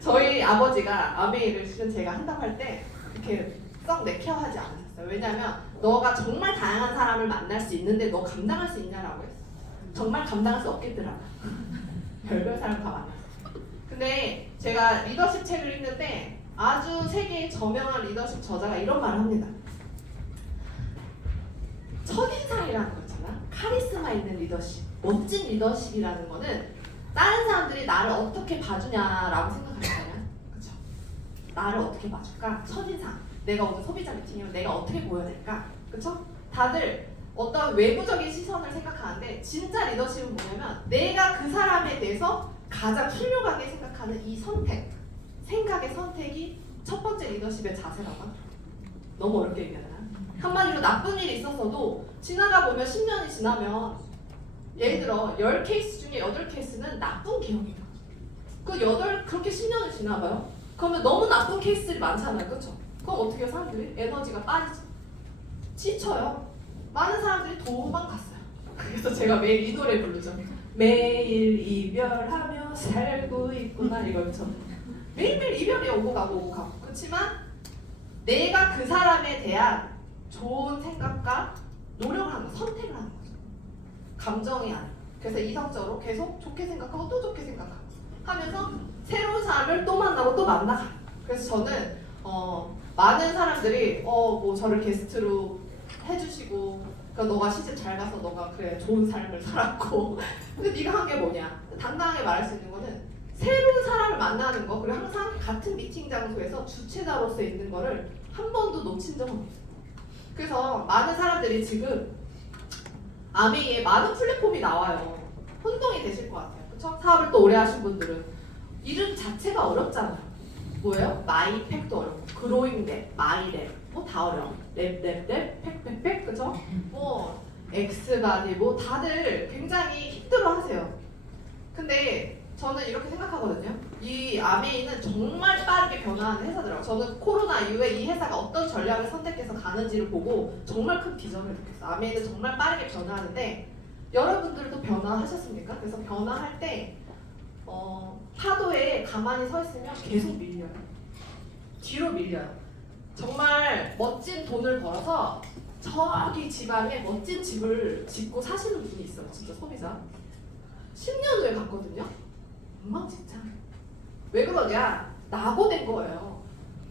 저희 아버지가 아메이를 실은 제가 한다고 할 때 이렇게 썩 내켜하지 않으셨어요. 왜냐하면 너가 정말 다양한 사람을 만날 수 있는데 너 감당할 수 있냐라고 했어요. 정말 감당할 수 없겠더라고요. 별별 사람 다 만났어요. 근데 제가 리더십 책을 읽는데 아주 세계의 저명한 리더십 저자가 이런 말을 합니다. 첫인상이라는 거 있잖아. 카리스마 있는 리더십, 멋진 리더십이라는 거는 다른 사람들이 나를 어떻게 봐주냐라고 생각하잖아요. 그렇죠? 나를 어떻게 봐줄까? 첫인상. 내가 오늘 소비자 미팅이면 내가 어떻게 보여야 될까? 그렇죠? 다들 어떤 외부적인 시선을 생각하는데 진짜 리더십은 뭐냐면 내가 그 사람에 대해서 가장 훌륭하게 생각하는 이 선택, 생각의 선택이 첫 번째 리더십의 자세라고 하더라고요. 너무 어렵게 얘기하나? 한마디로 나쁜 일이 있었어도 지나가 보면 10년이 지나면 예를 들어 10케이스 중에 8케이스는 나쁜 기억이다. 그렇게 10년을 지나봐요. 그러면 너무 나쁜 케이스들이 많잖아요. 그렇죠? 그럼 어떻게 해요? 사람들이? 에너지가 빠지죠. 지쳐요. 많은 사람들이 도망갔어요. 그래서 제가 매일 이 노래 부르죠. 매일 이별하며 살고 있구나 이거죠. 매일매일 이별이 오고 가고 오고 가고. 그렇지만 내가 그 사람에 대한 좋은 생각과 노력을 하는 거, 선택을 하는 거죠. 감정이 아니고. 그래서 이성적으로 계속 좋게 생각하고 또 좋게 생각하고 하면서 새로운 사람을 또 만나고 또 만나가. 그래서 저는 많은 사람들이 뭐 저를 게스트로 해주시고, 그러니까 너가 시집 잘 가서 너가 그래 좋은 삶을 살았고 근데 네가 한 게 뭐냐, 당당하게 말할 수 있는 거는 새로운 사람을 만나는 거, 그리고 항상 같은 미팅 장소에서 주최자로서 있는 거를 한 번도 놓친 적은 없어요. 그래서 많은 사람들이 지금 아메이에 많은 플랫폼이 나와요. 혼동이 되실 것 같아요. 그쵸? 사업을 또 오래 하신 분들은 이름 자체가 어렵잖아요. 뭐예요? 마이팩도 어렵고, 그로잉랩, 마이랩, 뭐 다 어려워. 랩랩랩, 팩팩팩, 그죠? 뭐 엑스바디, 뭐 다들 굉장히 힘들어하세요. 근데 저는 이렇게 생각하거든요. 이 아메이는 정말 빠르게 변화하는 회사더라고요. 저는 코로나 이후에 이 회사가 어떤 전략을 선택해서 가는지를 보고 정말 큰 비전을 느꼈어요. 아메이는 정말 빠르게 변화하는데 여러분들도 변화하셨습니까? 그래서 변화할 때 파도에 가만히 서 있으면 계속 밀려요. 뒤로 밀려요. 정말 멋진 돈을 벌어서 저기 지방에 멋진 집을 짓고 사시는 분이 있어요. 진짜 소비자. 10년 후에 갔거든요. 엉망진창. 왜 그러냐? 낙오된 거예요.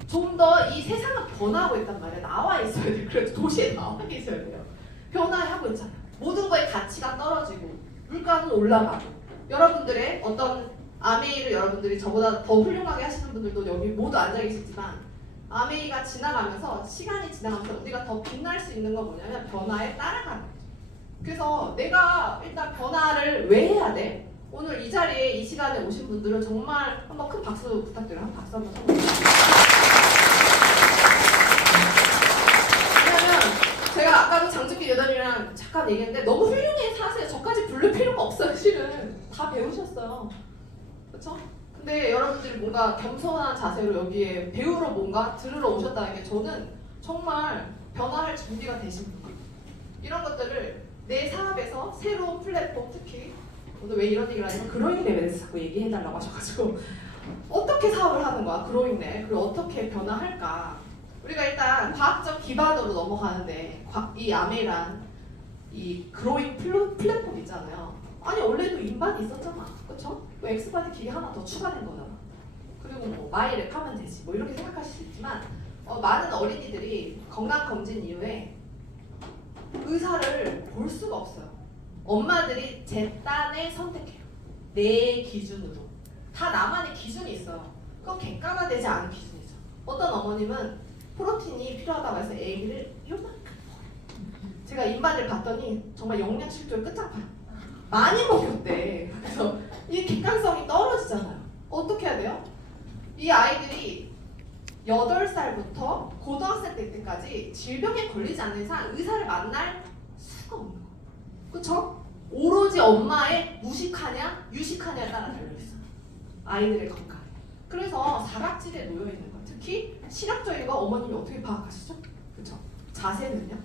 좀 더 이 세상은 변화하고 있단 말이에요. 나와 있어야 돼요. 그래서 도시에 나와 계셔야 돼요. 변화하고 있잖아요. 모든 거의 가치가 떨어지고 물가는 올라가고, 여러분들의 어떤 아메이를 여러분들이 저보다 더 훌륭하게 하시는 분들도 여기 모두 앉아 계시지만, 아메이가 지나가면서, 시간이 지나가면서 우리가 더 빛날 수 있는 건 뭐냐면 변화에 따라가는 거죠. 그래서 내가 일단 변화를 왜 해야 돼? 오늘 이 자리에 이 시간에 오신 분들은 정말 한번 큰 박수 부탁드려요. 한 박수 한번 쳐주세요. 왜냐면 제가 아까도 장준기 여단이랑 잠깐 얘기했는데 너무 훌륭해 사세요. 저까지 부를 필요가 없어요. 실은 다 배우셨어요. 그렇죠? 근데 여러분들이 뭔가 겸손한 자세로 여기에 배우러 뭔가 들으러 오셨다는 게 저는 정말 변화할 준비가 되신 분. 이런 것들을 내 사업에서 새로운 플랫폼, 특히 오늘 왜 이런 얘기를 하냐면 그로잉랩에 대해서 자꾸 얘기해달라고 하셔가지고 어떻게 사업을 하는 거야, 그로잉랩. 그리고 어떻게 변화할까. 우리가 일단 과학적 기반으로 넘어가는데, 이 아메이란 이 그로잉 플랫폼 있잖아요. 아니 원래도 인반이 있었잖아. 그쵸? 뭐 엑스바디 기계 하나 더 추가된 거잖아. 그리고 뭐 마이랩 하면 되지. 뭐 이렇게 생각하실 수 있지만 많은 어린이들이 건강검진 이후에 의사를 볼 수가 없어요. 엄마들이 제 딴에 선택해요. 내 기준으로. 다 나만의 기준이 있어요. 그건 객관화되지 않은 기준이죠. 어떤 어머님은 프로틴이 필요하다고 해서 애기를 요만큼, 제가 인반을 봤더니 정말 영양실조의 끝장파요. 많이 먹였대. 그래서 이 객관성이 떨어지잖아요. 어떻게 해야 돼요? 이 아이들이 8살부터 고등학생 때까지 질병에 걸리지 않는 이상 의사를 만날 수가 없는 거예요. 그쵸? 오로지 엄마의 무식하냐 유식하냐에 따라 달려있어요. 아이들의 건강. 그래서 사각지대에 놓여있는 거예요. 특히 시력적인 거 어머님이 어떻게 파악하시죠? 그쵸? 자세는요?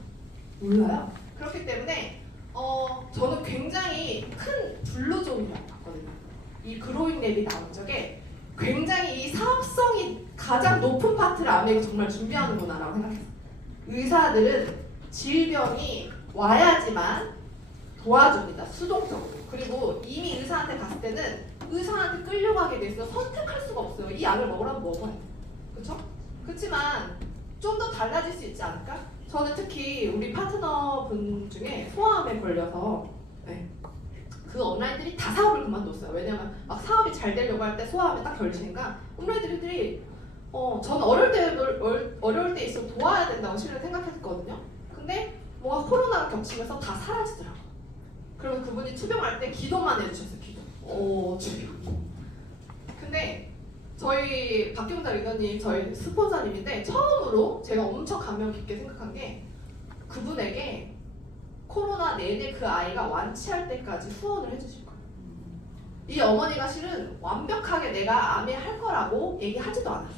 몰라요. 그렇기 때문에 저는 굉장히 큰 블루존이라고 봤거든요. 이 그로잉랩이 나온 적에 굉장히 이 사업성이 가장 높은 파트를 아메이가 정말 준비하는구나라고 생각했어요. 의사들은 질병이 와야지만 도와줍니다. 수동적으로. 그리고 이미 의사한테 갔을 때는 의사한테 끌려가게 돼 있어 선택할 수가 없어요. 이 약을 먹으라면 먹어야 돼. 그렇죠? 그렇지만 좀 더 달라질 수 있지 않을까? 저는 특히 우리 파트너분 중에 소아암에 걸려서 그 업라인들이 다 사업을 그만뒀어요. 왜냐면 막 사업이 잘 되려고 할 때 소아암에 딱 걸리니까 업라인들이 저는 어려울 때 있어 도와야 된다고 실은 생각했거든요. 근데 뭔가 코로나가 겹치면서 다 사라지더라고요. 그러면 그분이 투병할 때 기도만 해주셨어요. 기도. 투병. 근데 저희 박경자 리더님, 저희 스폰서님인데 처음으로 제가 엄청 감명 깊게 생각한 게 그분에게 코로나 내내 그 아이가 완치할 때까지 후원을 해주실 거예요. 이 어머니가 실은 완벽하게 내가 암에 할 거라고 얘기하지도 않아요.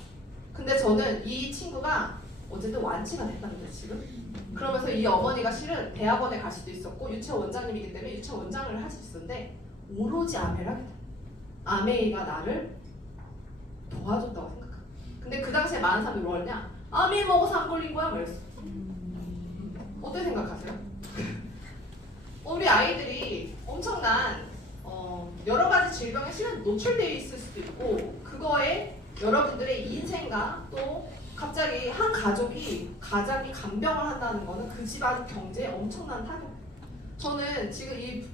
근데 저는 이 친구가 어쨌든 완치가 됐다는 거죠 지금. 그러면서 이 어머니가 실은 대학원에 갈 수도 있었고 유치원 원장님이기 때문에 유치원 원장을 할 수 있었는데 오로지 아메를 하게 돼. 아메이가 나를 도와줬다고 생각합니다. 근데 그 당시에 많은 사람들이 뭐랬냐? 아메이 먹어서 안 걸린 거야? 그랬어. 어떻게 생각하세요? 우리 아이들이 엄청난 여러 가지 질병에 실은 노출되어 있을 수도 있고 그거에 여러분들의 인생과 또 갑자기 한 가족이 가장이 간병을 한다는 거는 그 집안 경제에 엄청난 타격. 저는 지금 이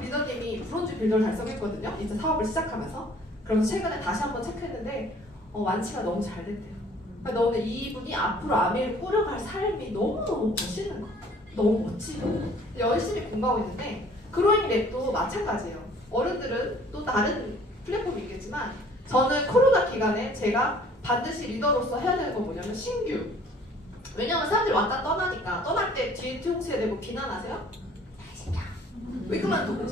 리더님이 브론즈 빌더를 달성했거든요. 이제 사업을 시작하면서. 그래서 최근에 다시 한번 체크했는데 완치가 너무 잘 됐대요. 그러니까 너는 이분이 앞으로 아메를 꾸려갈 삶이 너무너무 멋있는 거야. 너무 멋지고 열심히 공부하고 있는데 그로잉 랩도 마찬가지예요. 어른들은 또 다른 플랫폼이 있겠지만 저는 코로나 기간에 제가 반드시 리더로서 해야 되는 건 뭐냐면 신규. 왜냐면 사람들이 왔다 떠나니까 떠날 때 뒤에 뒤통수에 대고 비난하세요? 왜 그만뒀대?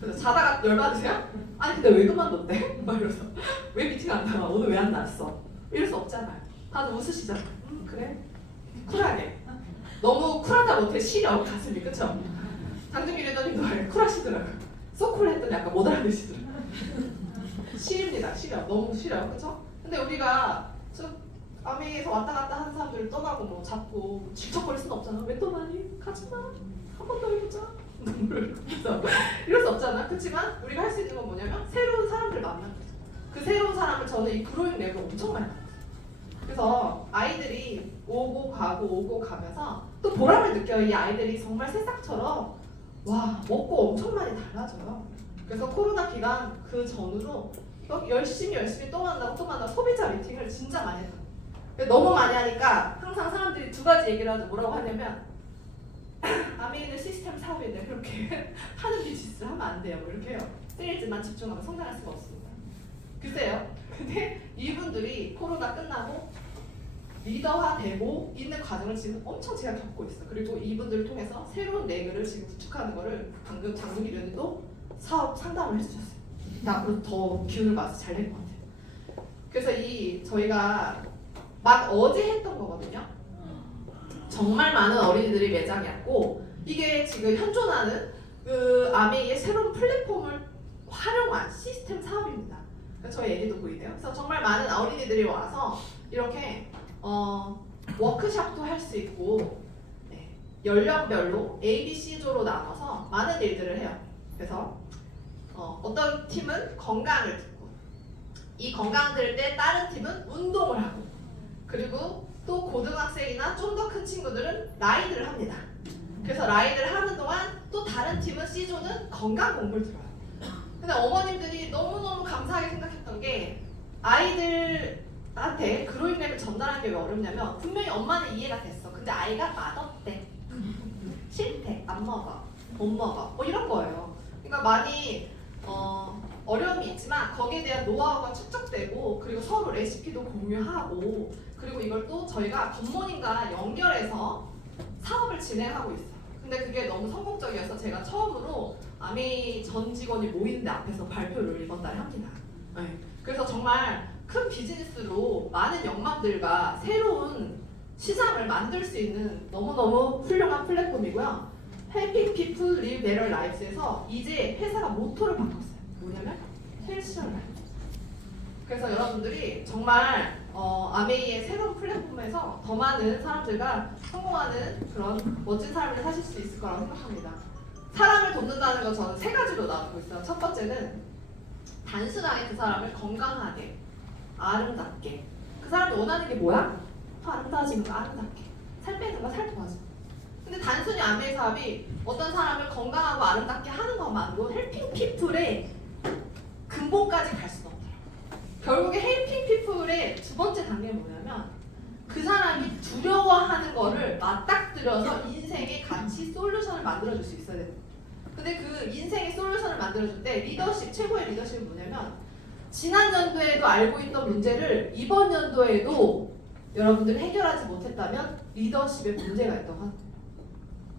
그래서 자다가 열받으세요? 아니 근데 왜 그만뒀대? 막 이러면서 왜 미팅 안 나와? 오늘 왜 안 나왔어? 이럴 수 없잖아요. 다들 웃으시잖아요. 그래? 쿨하게. 너무 쿨하다 못해 시려 가슴이 그쵸? 장준기 리더님도 쿨하시더라고요. 소쿨 했더니 약간 못 알아듣시더라고요. 시립니다. 시려. 너무 시려. 그쵸? 근데 우리가 저 아메에서 왔다 갔다 하는 사람들을 떠나고 뭐 잡고 질척거릴 수는 없잖아. 왜 떠나니? 가지마. 한 번 더 해보자. 이럴 수 없잖아. 그렇지만 우리가 할 수 있는 건 뭐냐면 새로운 사람들을 만나는 거죠. 그 새로운 사람을 저는 이 그로잉 랩을 엄청 많이 만났어요. 그래서 아이들이 오고 가면서 또 보람을 느껴요. 이 아이들이 정말 새싹처럼 와 먹고 엄청 많이 달라져요. 그래서 코로나 기간 그 전후로 열심히 또 만나고 소비자 미팅을 진짜 많이 했어요. 너무 많이 하니까 항상 사람들이 두 가지 얘기를 하죠. 뭐라고 하냐면 아메이는 시스템 사업인데 그렇게 파는 비즈니스를 하면 안 돼요. 뭐 이렇게 해요. 세일즈만 집중하면 성장할 수가 없습니다. 글쎄요. 근데 이분들이 코로나 끝나고 리더화 되고 있는 과정을 지금 엄청 제가 겪고 있어요. 그리고 이분들을 통해서 새로운 레그를 지금 구축하는 거를 방금 장준기 위원님도 사업 상담을 해주셨어요. 앞으로 더 기운을 모아서 잘 될 것 같아요. 그래서 저희가 막 어제 했던 거거든요. 정말 많은 어린이들이 매장이 왔고 이게 지금 현존하는 그 아메이의 새로운 플랫폼을 활용한 시스템 사업입니다. 저희 애기도 보이네요. 그래서 정말 많은 어린이들이 와서 이렇게 워크숍도 할 수 있고 네, 연령별로 A, B, C조로 나눠서 많은 일들을 해요. 그래서 어떤 팀은 건강을 듣고 이 건강 들을 때 다른 팀은 운동을 하고 그리고 또 고등학생이나 좀 더 큰 친구들은 라이드를 합니다. 그래서 라이드를 하는 동안 또 다른 팀은 C조는 건강 공부를 들어요. 근데 어머님들이 너무너무 감사하게 생각했던 게 아이들한테 그로잉 랩을 전달하는 게 왜 어렵냐면 분명히 엄마는 이해가 됐어. 근데 아이가 맛없대. 싫대. 안 먹어. 못 먹어. 뭐 이런 거예요. 그러니까 많이 어려움이 있지만 거기에 대한 노하우가 축적되고 그리고 서로 레시피도 공유하고 그리고 이걸 또 저희가 굿모닝과 연결해서 사업을 진행하고 있어요. 근데 그게 너무 성공적이어서 제가 처음으로 아메이 전 직원이 모이는데 앞에서 발표를 이번 달에 합니다. 네. 그래서 정말 큰 비즈니스로 많은 영망들과 새로운 시장을 만들 수 있는 너무너무 훌륭한 플랫폼이고요. Helping People Live Better Lives에서 이제 회사가 모토를 바꿨어요. 뭐냐면 헬시얼 라이프. 그래서 여러분들이 정말 아메이의 새로운 플랫폼에서 더 많은 사람들과 성공하는 그런 멋진 삶을 사실 수 있을 거라고 생각합니다. 사람을 돕는다는 건 저는 세 가지로 나누고 있어요. 첫 번째는 단순하게 그 사람을 건강하게, 아름답게. 그 사람이 원하는 게 뭐야? 더 아름다워지는 거, 아름답게. 살 빼는 거, 살 도와주는 거. 근데 단순히 아메이 사업이 어떤 사람을 건강하고 아름답게 하는 것만으로 헬핑 피플의 근본까지 갈 수는 없더라고요. 결국에 헬핑 피플의 두 번째 단계는 뭐냐면 그 사람이 두려워하는 거를 맞닥뜨려서 인생의 가치 솔루션을 만들어줄 수 있어야 돼요. 근데 그 인생의 솔루션을 만들어줄 때 리더십, 최고의 리더십은 뭐냐면 지난 연도에도 알고 있던 문제를 이번 연도에도 여러분들이 해결하지 못했다면 리더십에 문제가 있다고 합니다.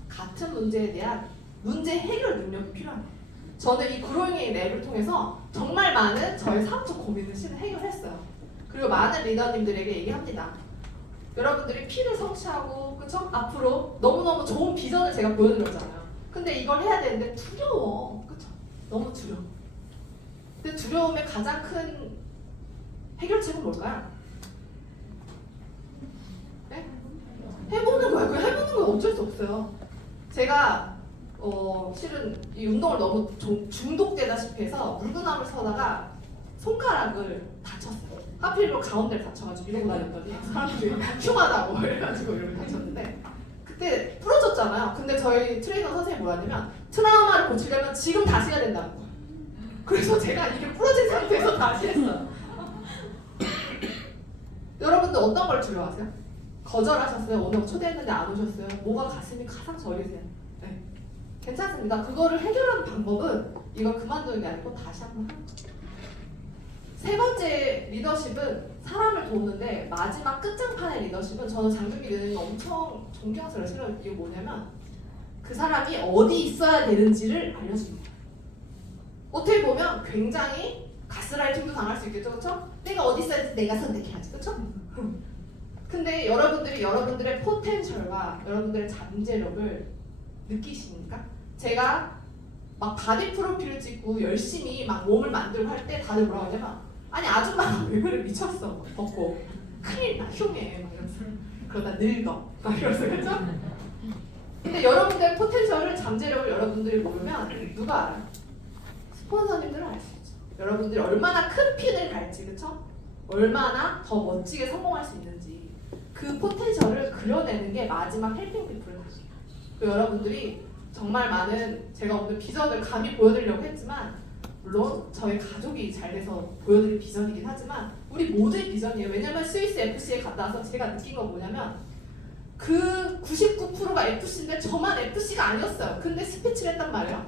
같은 문제에 대한 문제 해결 능력이 필요합니다. 저는 이 그로잉 랩을 통해서 정말 많은 저의 사업적 고민을 실은 해결했어요. 그리고 많은 리더님들에게 얘기합니다. 여러분들이 P를 성취하고 그쵸? 앞으로 너무너무 좋은 비전을 제가 보여드렸잖아요. 근데 이걸 해야 되는데 두려워. 그쵸? 너무 두려워. 근데 두려움의 가장 큰 해결책은 뭘까요? 네? 해보는 거예요. 그 해보는 건 어쩔 수 없어요. 제가 실은 이 운동을 너무 중독되다시피 해서 물구나무를 서다가 손가락을 다쳤어요. 하필이면 가운데를 다쳐가지고 이러고 다녔더니 사람들이 흉하다고 해가지고 이러고 다쳤는데 그때 부러졌잖아요. 근데 저희 트레이너 선생님이 뭐라냐면 트라우마를 고치려면 지금 다시 해야 된다는 거예요. 그래서 제가 이게 부러진 상태에서 다시 했어요. 여러분들 어떤 걸 두려워하세요? 거절하셨어요? 오늘 초대했는데 안 오셨어요? 뭐가 가슴이 가장 저리세요? 네. 괜찮습니다. 그거를 해결하는 방법은 이거 그만두는 게 아니고 다시 한번 하는 거예요. 세 번째 리더십은 사람을 도우는데 마지막 끝장판의 리더십은 저는 장준기 리더님 엄청 존경스러워요. 실은 이게 뭐냐면 그 사람이 어디 있어야 되는지를 알려주는 거예요. 어떻게 보면 굉장히 가스라이팅도 당할 수 있겠죠, 그렇죠? 내가 어디 있어야 되는지 내가 선택해야지, 그렇죠? 근데 여러분들이 여러분들의 포텐셜과 여러분들의 잠재력을 느끼십니까? 제가 막 바디 프로필을 찍고 열심히 막 몸을 만들고 할 때 다들 뭐라고 하냐면 아니 아줌마가 왜 그래 미쳤어 덥고 큰일 나 흉해 막 이러면서 그러다 늙어 막 이러면서 그렇죠? 근데 여러분들의 포텐셜을 잠재력을 여러분들이 모르면 누가 알아요? 스폰서님들은 알 수 있죠. 여러분들이 얼마나 큰 핀을 갈지 그렇죠? 얼마나 더 멋지게 성공할 수 있는지 그 포텐셜을 그려내는 게 마지막 헬핑 피플의 것이에요. 그 여러분들이 정말 많은 제가 오늘 비전을 감히 보여드리려고 했지만 물론 저희 가족이 잘 돼서 보여드릴 비전이긴 하지만 우리 모두의 비전이에요. 왜냐면 스위스 FC에 갔다 와서 제가 느낀 건 뭐냐면 그 99%가 FC인데 저만 FC가 아니었어요. 근데 스피치를 했단 말이에요.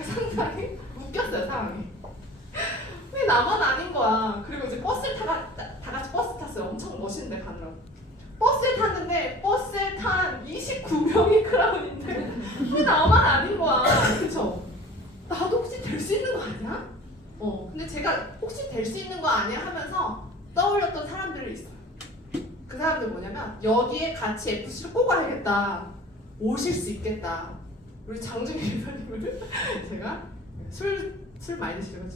상당히 웃겼어요 상황이. 왜 나만 아닌 거야. 그리고 이제 버스를 다 같이 버스 탔어요. 엄청 멋있는데 가느라고. 버스에 탔는데 버스에 탄 29명이 크라운인데 왜 나만 아닌 거야. 그쵸? 나도 혹시 될 수 있는 거 아니야? 근데 제가 혹시 될 수 있는 거 아니야 하면서 떠올렸던 사람들이 있어요. 그 사람들 뭐냐면 여기에 같이 FC를 꼭 와야겠다. 오실 수 있겠다. 우리 장준기 리더님을 제가 술 많이 드시려고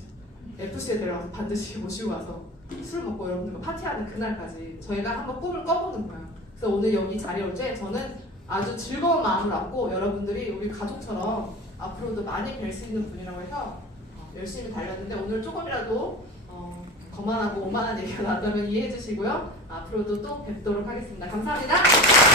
FC에 데려가서 반드시 모시고 와서 술 먹고 여러분들과 파티하는 그날까지 저희가 한번 꿈을 꿔보는 거예요. 그래서 오늘 여기 자리에 올 때 저는 아주 즐거운 마음을 갖고 여러분들이 우리 가족처럼 앞으로도 많이 뵐 수 있는 분이라고 해서 열심히 달렸는데 오늘 조금이라도 거만하고 오만한 얘기가 나왔다면 이해해 주시고요. 앞으로도 또 뵙도록 하겠습니다. 감사합니다.